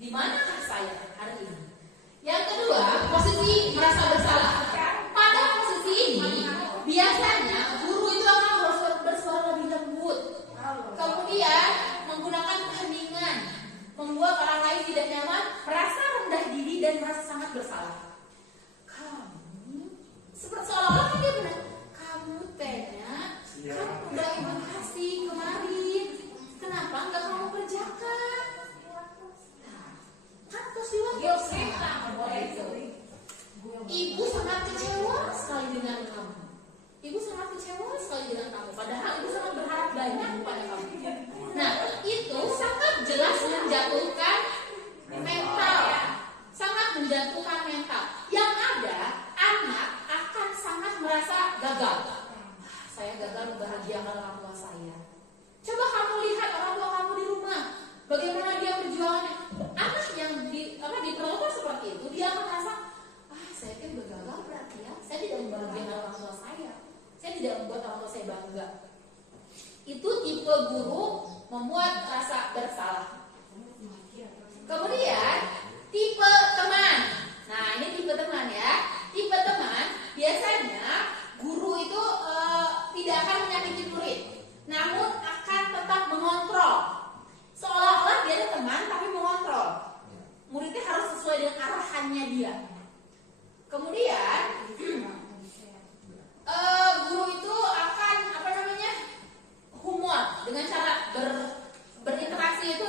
Di manakah saya hari ini? Yang kedua, posisi merasa bersalah. Pada posisi ini, biasanya guru itu akan bersuara lebih lembut. Kemudian menggunakan keheningan, membuat orang lain tidak nyaman, merasa rendah diri dan merasa sangat bersalah. Kamu, seolah-olah kan dia benar. Kamu tanya, kamu udah ibu kasih kemarin, kenapa nggak kamu kerjakan? Kan terus Ibu sangat kecewa sekali dengan kamu. Ibu sangat kecewa sekali dengan kamu. Padahal ibu sangat berharap banyak kepada kamu. Nah, itu sangat jelas menjatuhkan mental. Sangat menjatuhkan mental. Yang ada, anak akan sangat merasa gagal. Saya gagal membahagiakan orang tua saya. Coba kamu lihat orang tua kamu di rumah. Bagaimana dia perjuangannya. Anak yang diperlakukan seperti itu, dia akan merasa, saya kan gagal berarti ya. Saya tidak membahagiakan orang tua saya. Saya tidak membuat orang tua saya bangga. Itu tipe guru membuat rasa bersalah. Kemudian tipe teman. Nah, ini tipe teman ya. Tipe teman biasanya guru itu tidak akan menyakiti murid, namun akan tetap mengontrol. Seolah-olah dia ada teman tapi mengontrol. Muridnya harus sesuai dengan arahannya dia. Kemudian guru itu akan humor dengan cara berinteraksi itu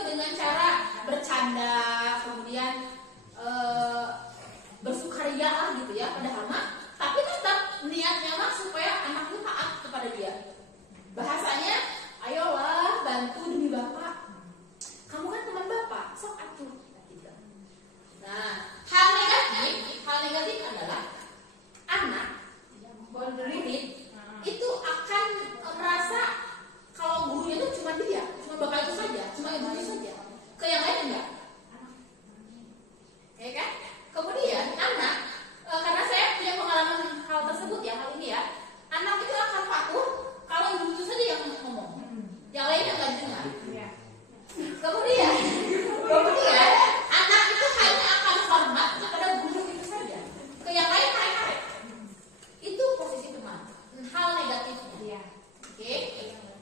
Yang lainnya nggak dengar. Kemudian anak itu hanya akan hormat kepada guru itu saja. Ke yang lain tarik-tarik. Itu posisi teman. Hal negatifnya. Oke.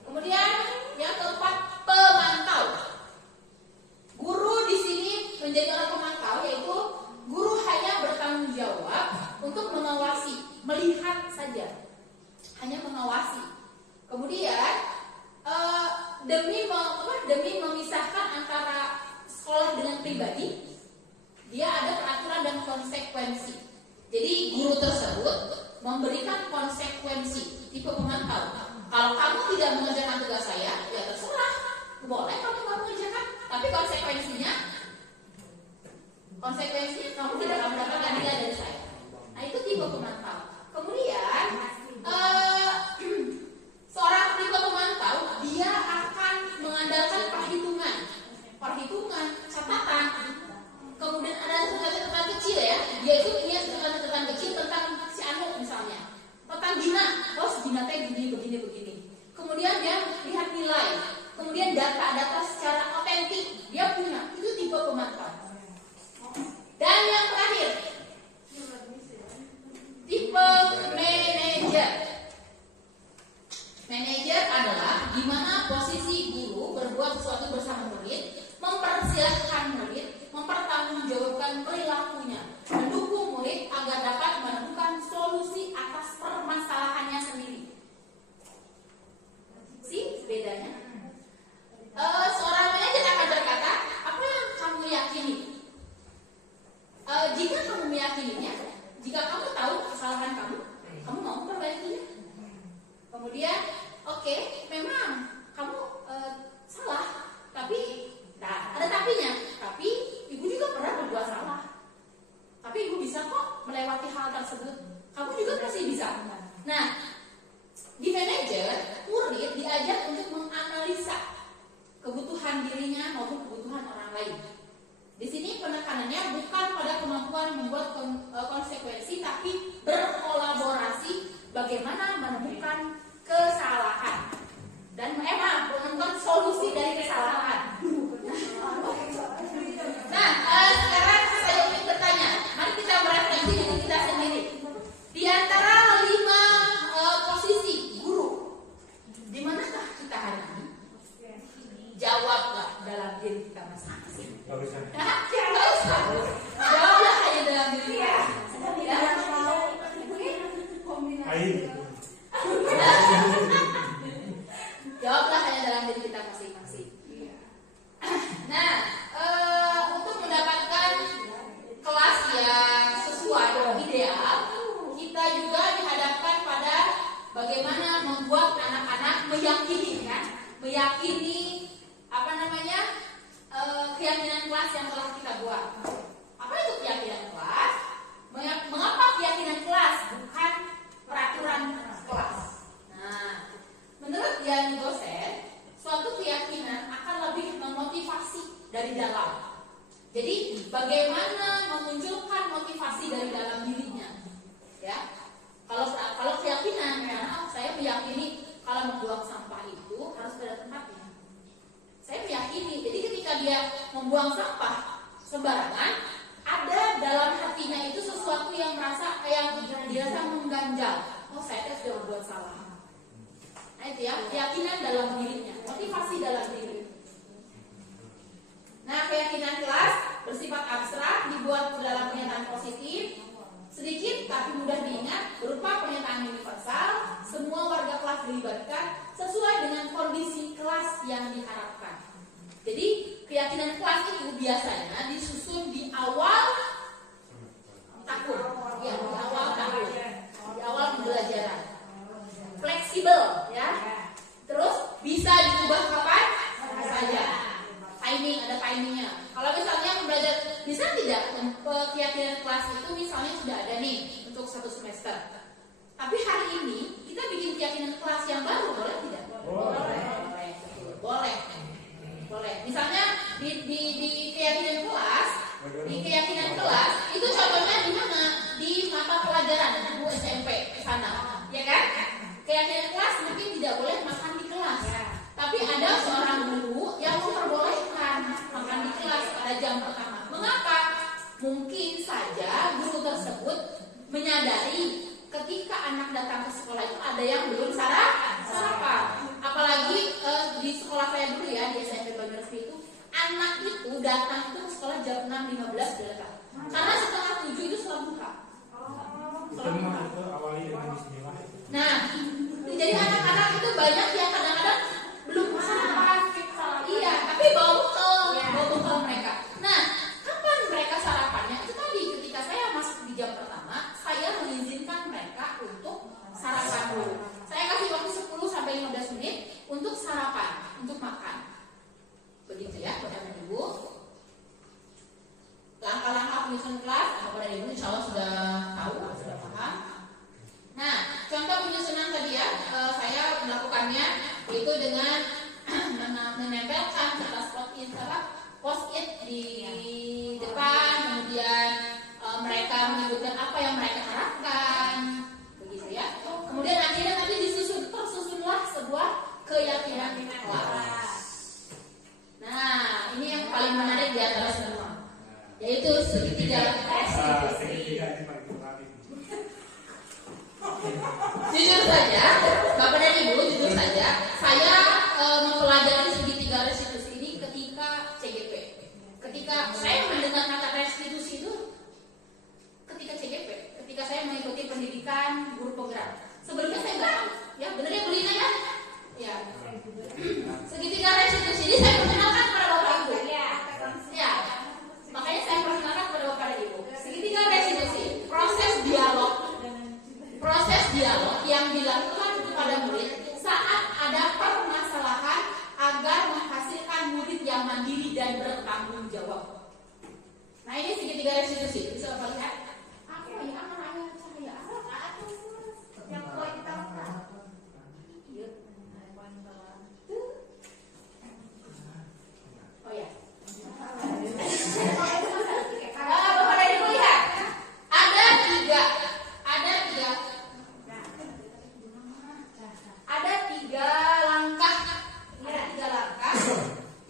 Kemudian yang keempat, pemantau. Guru di sini menjadi orang pemantau, yaitu guru hanya bertanggung jawab untuk mengawasi, melihat saja, hanya mengawasi. Kemudian demi memisahkan antara sekolah dengan pribadi, dia ada peraturan dan konsekuensi. Jadi guru tersebut memberikan konsekuensi. Tipe pemantau. Kalau kamu tidak mengerjakan tugas saya, ya terserah, boleh kamu nggak mengerjakan. Tapi konsekuensinya kamu tidak akan mendapatkan nilai dari saya. Nah itu tipe pemantau. Kemudian seorang tipe pemantau dia akan mengandalkan perhitungan, catatan. Kemudian ada catatan kecil ya, yaitu ini catatan kecil tentang si Anu misalnya, tentang Dina, si Dina teh begini. Kemudian dia lihat nilai, kemudian data secara otentik dia punya, itu tipe pemantau. Dan yang terakhir, tipe manajer. Manajer adalah di mana posisi guru berbuat sesuatu bersama murid, mempersilahkan murid, mempertanggungjawabkan perilakunya, mendukung murid agar dapat menemukan solusi atas permasalahannya sendiri. Bedanya? Seorang manajer akan berkata, apa yang kamu yakini? Jika kamu meyakininya, jika kamu tahu kesalahan kamu mau memperbaikinya. Kemudian, oke, memang kamu salah, tapi ada tapinya. Tapi ibu juga pernah berbuat salah. Tapi ibu bisa kok melewati hal tersebut. Kamu juga pasti bisa. Nah, di manajer, murid diajak untuk menganalisa kebutuhan dirinya maupun kebutuhan orang lain. Di sini penekanannya bukan pada kemampuan membuat konsekuensi, tapi berkolaborasi bagaimana menemukan kesalahan dan menemukan solusi dari kesalahan. Nah, sekarang saya ingin bertanya, mari kita merefleksi diri kita sendiri. Di antara 5 posisi guru, di manakah kita hari ini? Jawablah dalam diri kita masing-masing. Nggak usah. Jawablah hanya dalam diri kita. Jawablah hanya dalam diri kita masing-masing. Nah, untuk mendapatkan kelas yang sesuai dan ideal, kita juga dihadapkan pada bagaimana membuat anak-anak meyakini keyakinan kelas yang telah kita buat. Apa itu keyakinan kelas? Mengapa keyakinan kelas bukan peraturan kelas? Nah, menurut Dian dosen, suatu keyakinan akan lebih memotivasi dari dalam. Jadi, bagaimana memunculkan motivasi dari dalam dirinya? Ya, kalau keyakinan, saya meyakini kalau membuang sampah itu harus pada tempatnya. Saya meyakini, jadi ketika dia membuang sampah sembarangan, ada dalam hatinya itu sesuatu yang dirasa mengganjal. Oh, saya sudah berbuat salah. Nah itu ya, keyakinan dalam dirinya, motivasi dalam diri. Nah, keyakinan kelas bersifat abstrak, dibuat dalam pernyataan positif, sedikit tapi mudah diingat, berupa pernyataan universal. Semua warga kelas dilibatkan sesuai dengan kondisi kelas yang diharapkan. Jadi keyakinan kelas itu biasanya disusun di awal tahun, ya, di awal tahun, di awal pembelajaran. Fleksibel, ya. Terus bisa diubah kapan saja. Timing, ada timingnya. Kalau misalnya belajar, bisa tidak keyakinan kelas itu misalnya sudah ada nih untuk 1 semester. Tapi hari ini kita bikin keyakinan kelas yang baru, boleh tidak? Boleh. Misalnya di keyakinan kelas itu contohnya di mana? Di mata pelajaran buku SMP sana, ya kan? Keyakinan kelas mungkin tidak boleh makan di kelas, tapi ada sarapan. Apalagi di sekolah saya dulu ya, di SMP Banyuresmi itu, anak itu datang itu ke sekolah jam 6.15 sudah datang. Karena setengah 7 itu sekolah buka. Itu awali dengan bismillah. Nah, jadi anak-anak itu banyak yang kadang-kadang belum sarapan. Iya, tapi bawa bekal mereka. Nah, kapan mereka sarapannya? Itu tadi ketika saya masuk di jam pertama, saya mengizinkan mereka untuk sarapan dulu. Saya kasih waktu 10 sampai 15 menit untuk sarapan, untuk makan. Begitu ya, Bapak dan Ibu. Langkah-langkah penyusunan kelas, Bapak dan Ibu insya Allah sudah tahu, sudah paham. Nah, contoh penyusunan tadi ya, saya melakukannya yaitu dengan menempelkan kertas post-it di depan, kemudian mereka menyebutkan apa yang mereka harapkan, begitu ya. Kemudian akhirnya nanti tersusunlah sebuah keyakinan kelas. Nah, ini yang paling menarik di antara semua, yaitu segitiga restitusi. Jujur saja, Bapak dan Ibu, jujur saja, saya mempelajari segitiga restitusi ini ketika CGP. Ketika saya mendengar kata restitusi itu, ketika CGP, ketika saya mengikuti pendidikan guru penggerak. Sebelumnya saya nggak tahu, ya benar ya Belina ya? Ya. Segitiga restitusi ini saya perkenalkan kepada Bapak Ibu. Ya. Makanya saya perkenalkan kepada Bapak dan Ibu. Segitiga restitusi, proses dialog yang dilakukan kepada murid saat ada permasalahan agar menghasilkan murid yang mandiri dan bertanggung jawab. Nah, ini segitiga restitusi. Bisa Bapak lihat? Apa ini? Aman cahaya. Yang poin utama. Oh ya. Bapak dan Ibu lihat. Ada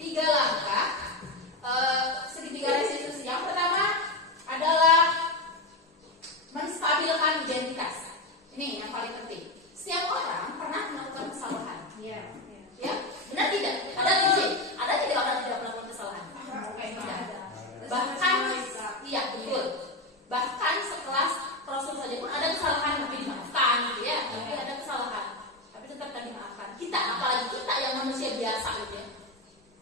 tiga langkah segitiga restitusi. Yang pertama adalah menstabilkan identitas. Ini yang paling penting. Setiap orang pernah melakukan kesalahan. Ya, benar tidak? Ada tidak orang tidak melakukan kesalahan? Bahkan iya betul. Bahkan sekelas Rasul saja pun ada kesalahan tapi dimaafkan, gitu ya. Tapi ada kesalahan, tapi tetap dimaafkan. Kita, apalagi kita yang manusia biasa, gitu ya.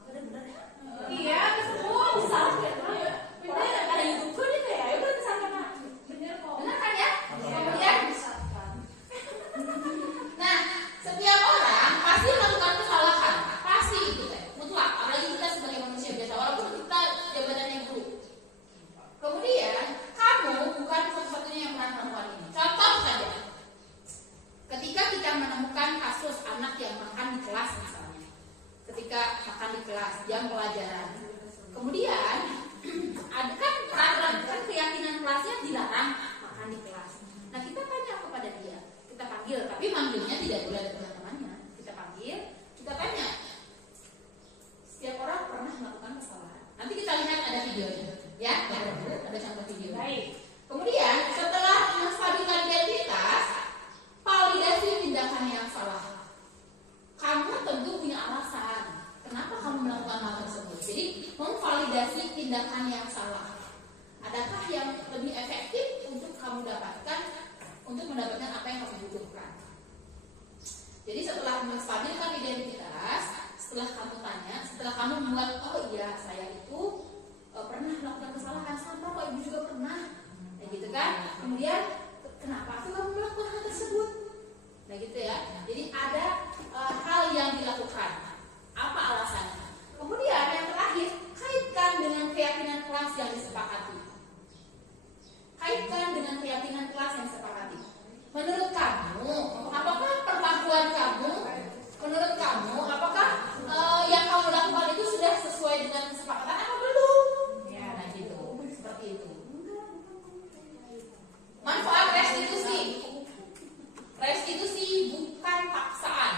Benar ya? Iya, betul. Salah ya, benar. Ada YouTube nih kayak, ya udah kesalahan. Benar kok. Benar kan ya? Kemudian nah, setiap orang pasti melakukan kesalahan, pasti itu mutlak. Apalagi kita sebagai manusia biasa, walaupun kita jabatannya guru. Kemudian kamu bukan satu-satunya yang pernah melakukan ini. Contoh saja, ketika kita menemukan kasus anak yang makan di kelas misalnya, ketika makan di kelas jam pelajaran, kemudian ada kan peraturan kan keyakinan kelasnya dilarang makan di kelas. Nah, kita tanya kepada dia, kita panggil, tapi manggilnya tidak boleh ada teman-temannya. Kita panggil, kita tanya. Setiap orang pernah melakukan kesalahan. Nanti kita lihat ada videonya, ya. Ada contoh video. Baik. Kemudian setelah menstabilkan identitas, validasi tindakan yang salah. Kamu tentu punya alasan kenapa kamu melakukan hal tersebut. Jadi memvalidasi tindakan yang salah. Adakah yang lebih efektif untuk kamu dapatkan untuk mendapatkan apa yang kamu butuhkan? Jadi setelah menstabilkan identitas, setelah kamu tanya, setelah kamu membuat, oh iya saya itu pernah melakukan kesalahan, sama kok ibu juga pernah, nah gitu kan? Kemudian kenapa tuh kamu melakukan hal tersebut? Nah gitu ya. Jadi ada hal yang dilakukan. Apa alasannya? Kemudian yang terakhir, kaitkan dengan keyakinan kelas yang disepakati. Kaitkan dengan keyakinan kelas yang disepakati. Menurut kamu, apakah perlakuan kamu? Menurut kamu, apakah yang kamu lakukan itu sudah sesuai dengan kesepakatan atau belum? Ya, nah gitu, seperti itu. Manfaat restitusi. Restitusi bukan paksaan.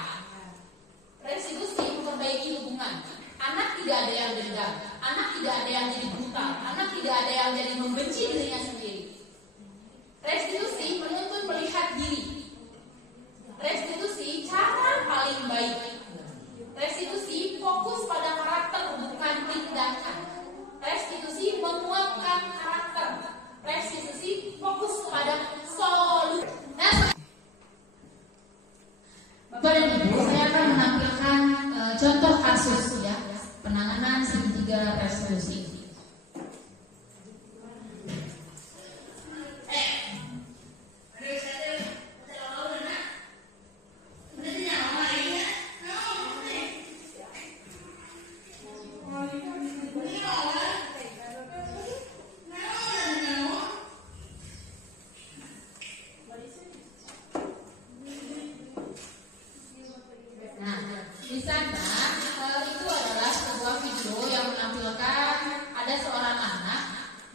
Restitusi memperbaiki hubungan. Anak tidak ada yang dendam, anak tidak ada yang jadi brutal, anak tidak ada yang jadi membenci dirinya sendiri. Restitusi menuntut melihat diri. Restitusi kasus ya, penanganan segitiga restitusi. Di sana itu adalah sebuah video yang menampilkan ada seorang anak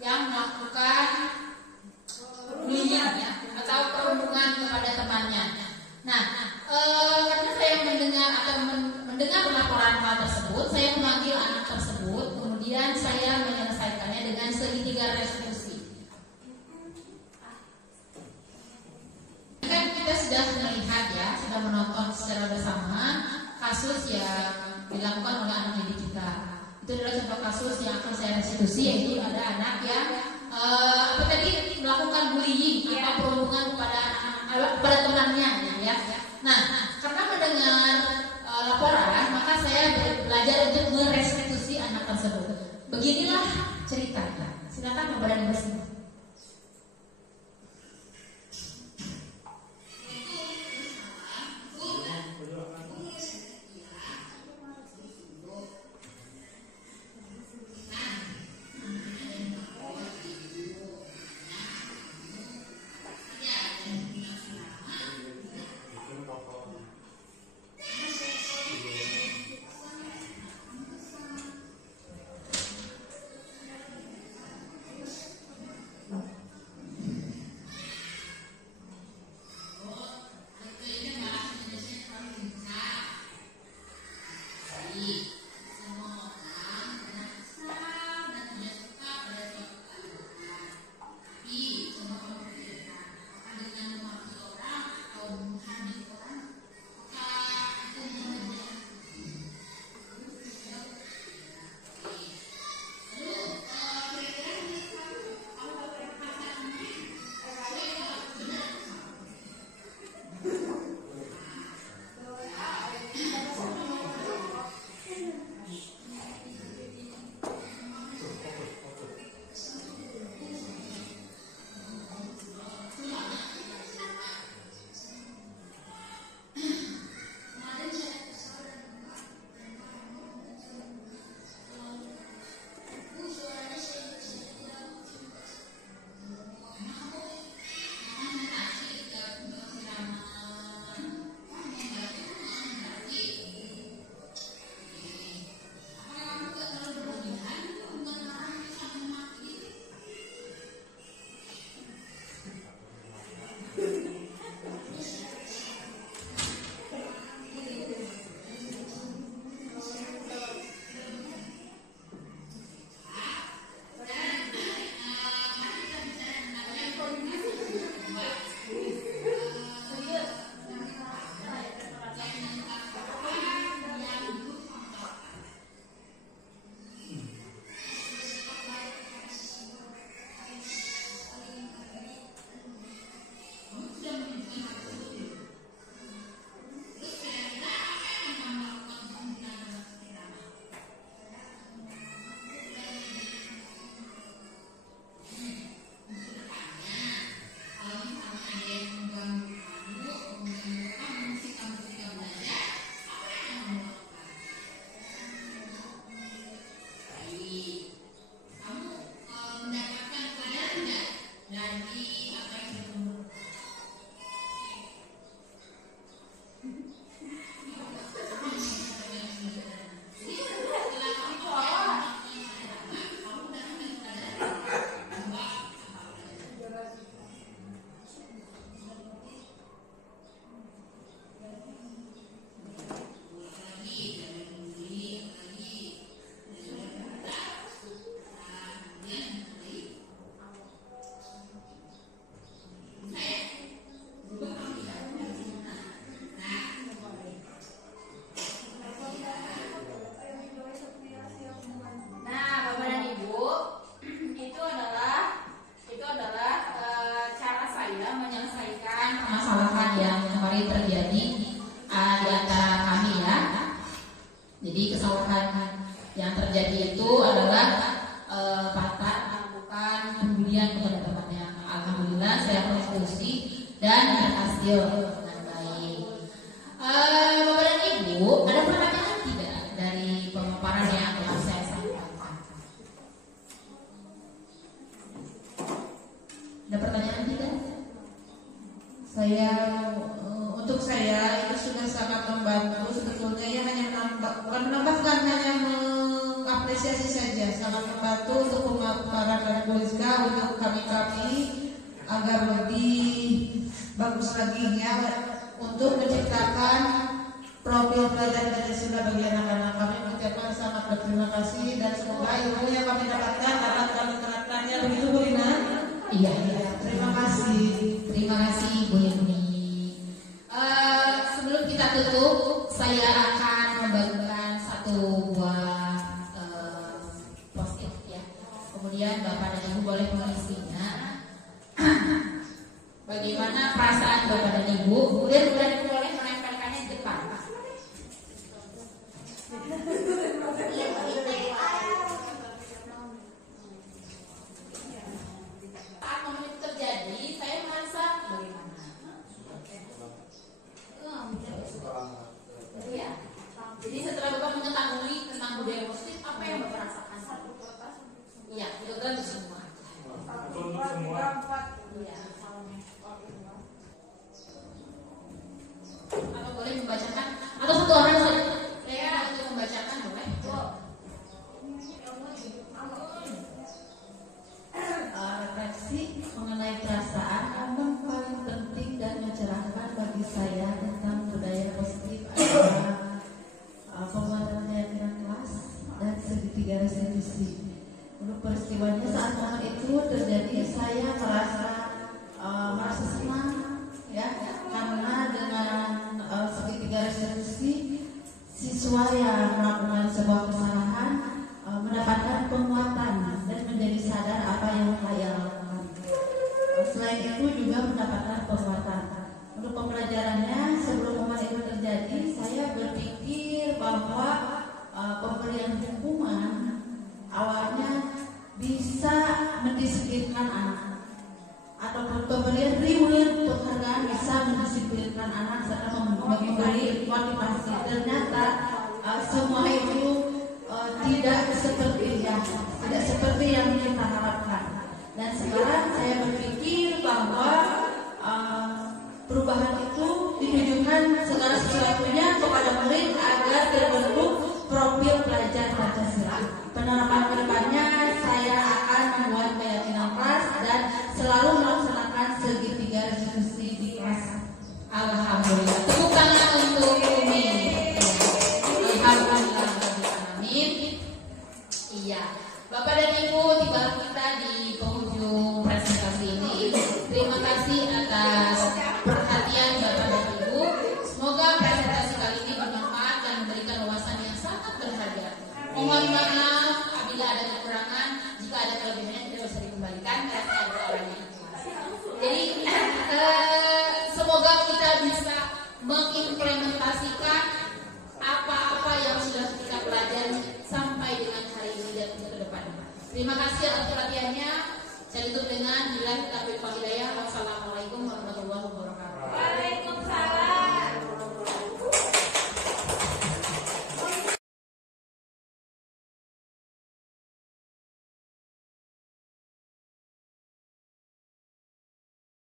yang melakukan bullying ya, atau perundungan kepada temannya. Nah, karena saya mendengar laporan hal tersebut, saya memanggil anak tersebut, kemudian saya menyelesaikannya dengan segitiga restitusi. Kan kita sudah melihat ya, sudah menonton secara bersama kasus yang dilakukan oleh anak didik kita. Itu adalah contoh kasus yang akan saya restitusi, yaitu ada anak yang melakukan bullying atau perundungan kepada temannya ya. Nah, karena mendengar laporan, maka saya belajar untuk merestitusi anak tersebut. Beginilah ceritanya. Silakan Bapak dan Ibu semua. yang terjadi itu adalah patah, bukan pemberian kepada temannya. Alhamdulillah saya konstitusi dan berhasil dengan baik. Bapak dan Ibu, ada pertanyaan tidak dari pemaparan yang telah saya sampaikan? Ada pertanyaan tidak? Untuk saya itu sudah sangat membantu sebetulnya, ya hanya bukan menambahkan, hanya mengapresiasi saja, sangat membantu untuk pemaparan dari Bu Rizka untuk kami agar lebih bagus lagi ya untuk menciptakan profil pelajar Pancasila bagi anak-anak kami. Mengucapkan sangat berterima kasih dan semoga ilmu yang kami dapatkan dapat kami terapkannya. Begitu Bu Lina? Iya. Terima kasih. Terima kasih Bu Yuni. Sebelum kita tutup, saya akan membagikan satu buah post-it ya. Kemudian Bapak dan Ibu boleh mengisinya. Bagaimana perasaan Bapak dan Ibu? Kemudian boleh menempelkannya di depan. Saat momen itu terjadi, saya merasa bagaimana? Ya. Jadi setelah Bapak mengetahui tentang budaya positif, apa yang Bapak rasakan? Iya, itu kan semua. Iya. Apa boleh membacakan? Atau satu orang saja? Saya untuk membacakan boleh? Refleksi mengenai perasaan yang paling penting dan mencerahkan bagi saya tentang budaya positif adalah penguatan keyakinan kelas dan segitiga restitusi. Untuk peristiwanya saat momen itu terjadi, saya merasa senang ya, karena dengan segitiga restitusi siswa yang melakukan sebuah kesalahan mendapatkan penguatan dan menjadi sadar apa yang ia lakukan. Selain itu juga mendapatkan penguatan. Untuk pembelajarannya, sebelum momen itu terjadi, saya berpikir bahwa pemberian hukuman awalnya bisa mendisiplinkan anak, ataupun pemberian reward penghargaan bisa mendisiplinkan anak serta memberi motivasi. Ternyata semua itu tidak seperti yang kita harapkan. Dan sekarang saya berpikir bahwa perubahan itu ditujukan segala sesuatunya kepada murid agar terbentuk profil pelajar Pancasila. Penerapan kedepannya saya akan membuat keyakinan kelas dan selalu melaksanakan segitiga restitusi di kelas. Alhamdulillah. Tepuk tangan untuk Umi. Alhamdulillah. Amin. Iya. Bapak dan Ibu, tiba kita di penghujung presentasi ini. Terima kasih atas perhatian Bapak dan Ibu. Semoga presentasi kali ini bermanfaat dan memberikan wawasan yang sangat berharga. Mohon maaf apabila ada kekurangan. Jika ada kelebihannya tidak bisa dikembalikan karena ada orang yang ikhlas. Jadi semoga kita bisa mengimplementasikan apa-apa yang sudah kita pelajari sampai dengan hari ini dan untuk ke depan. Terima kasih atas perhatiannya. Saya tutup dengan billahi taufiq wal hidayah. Wassalamualaikum warahmatullahi wabarakatuh.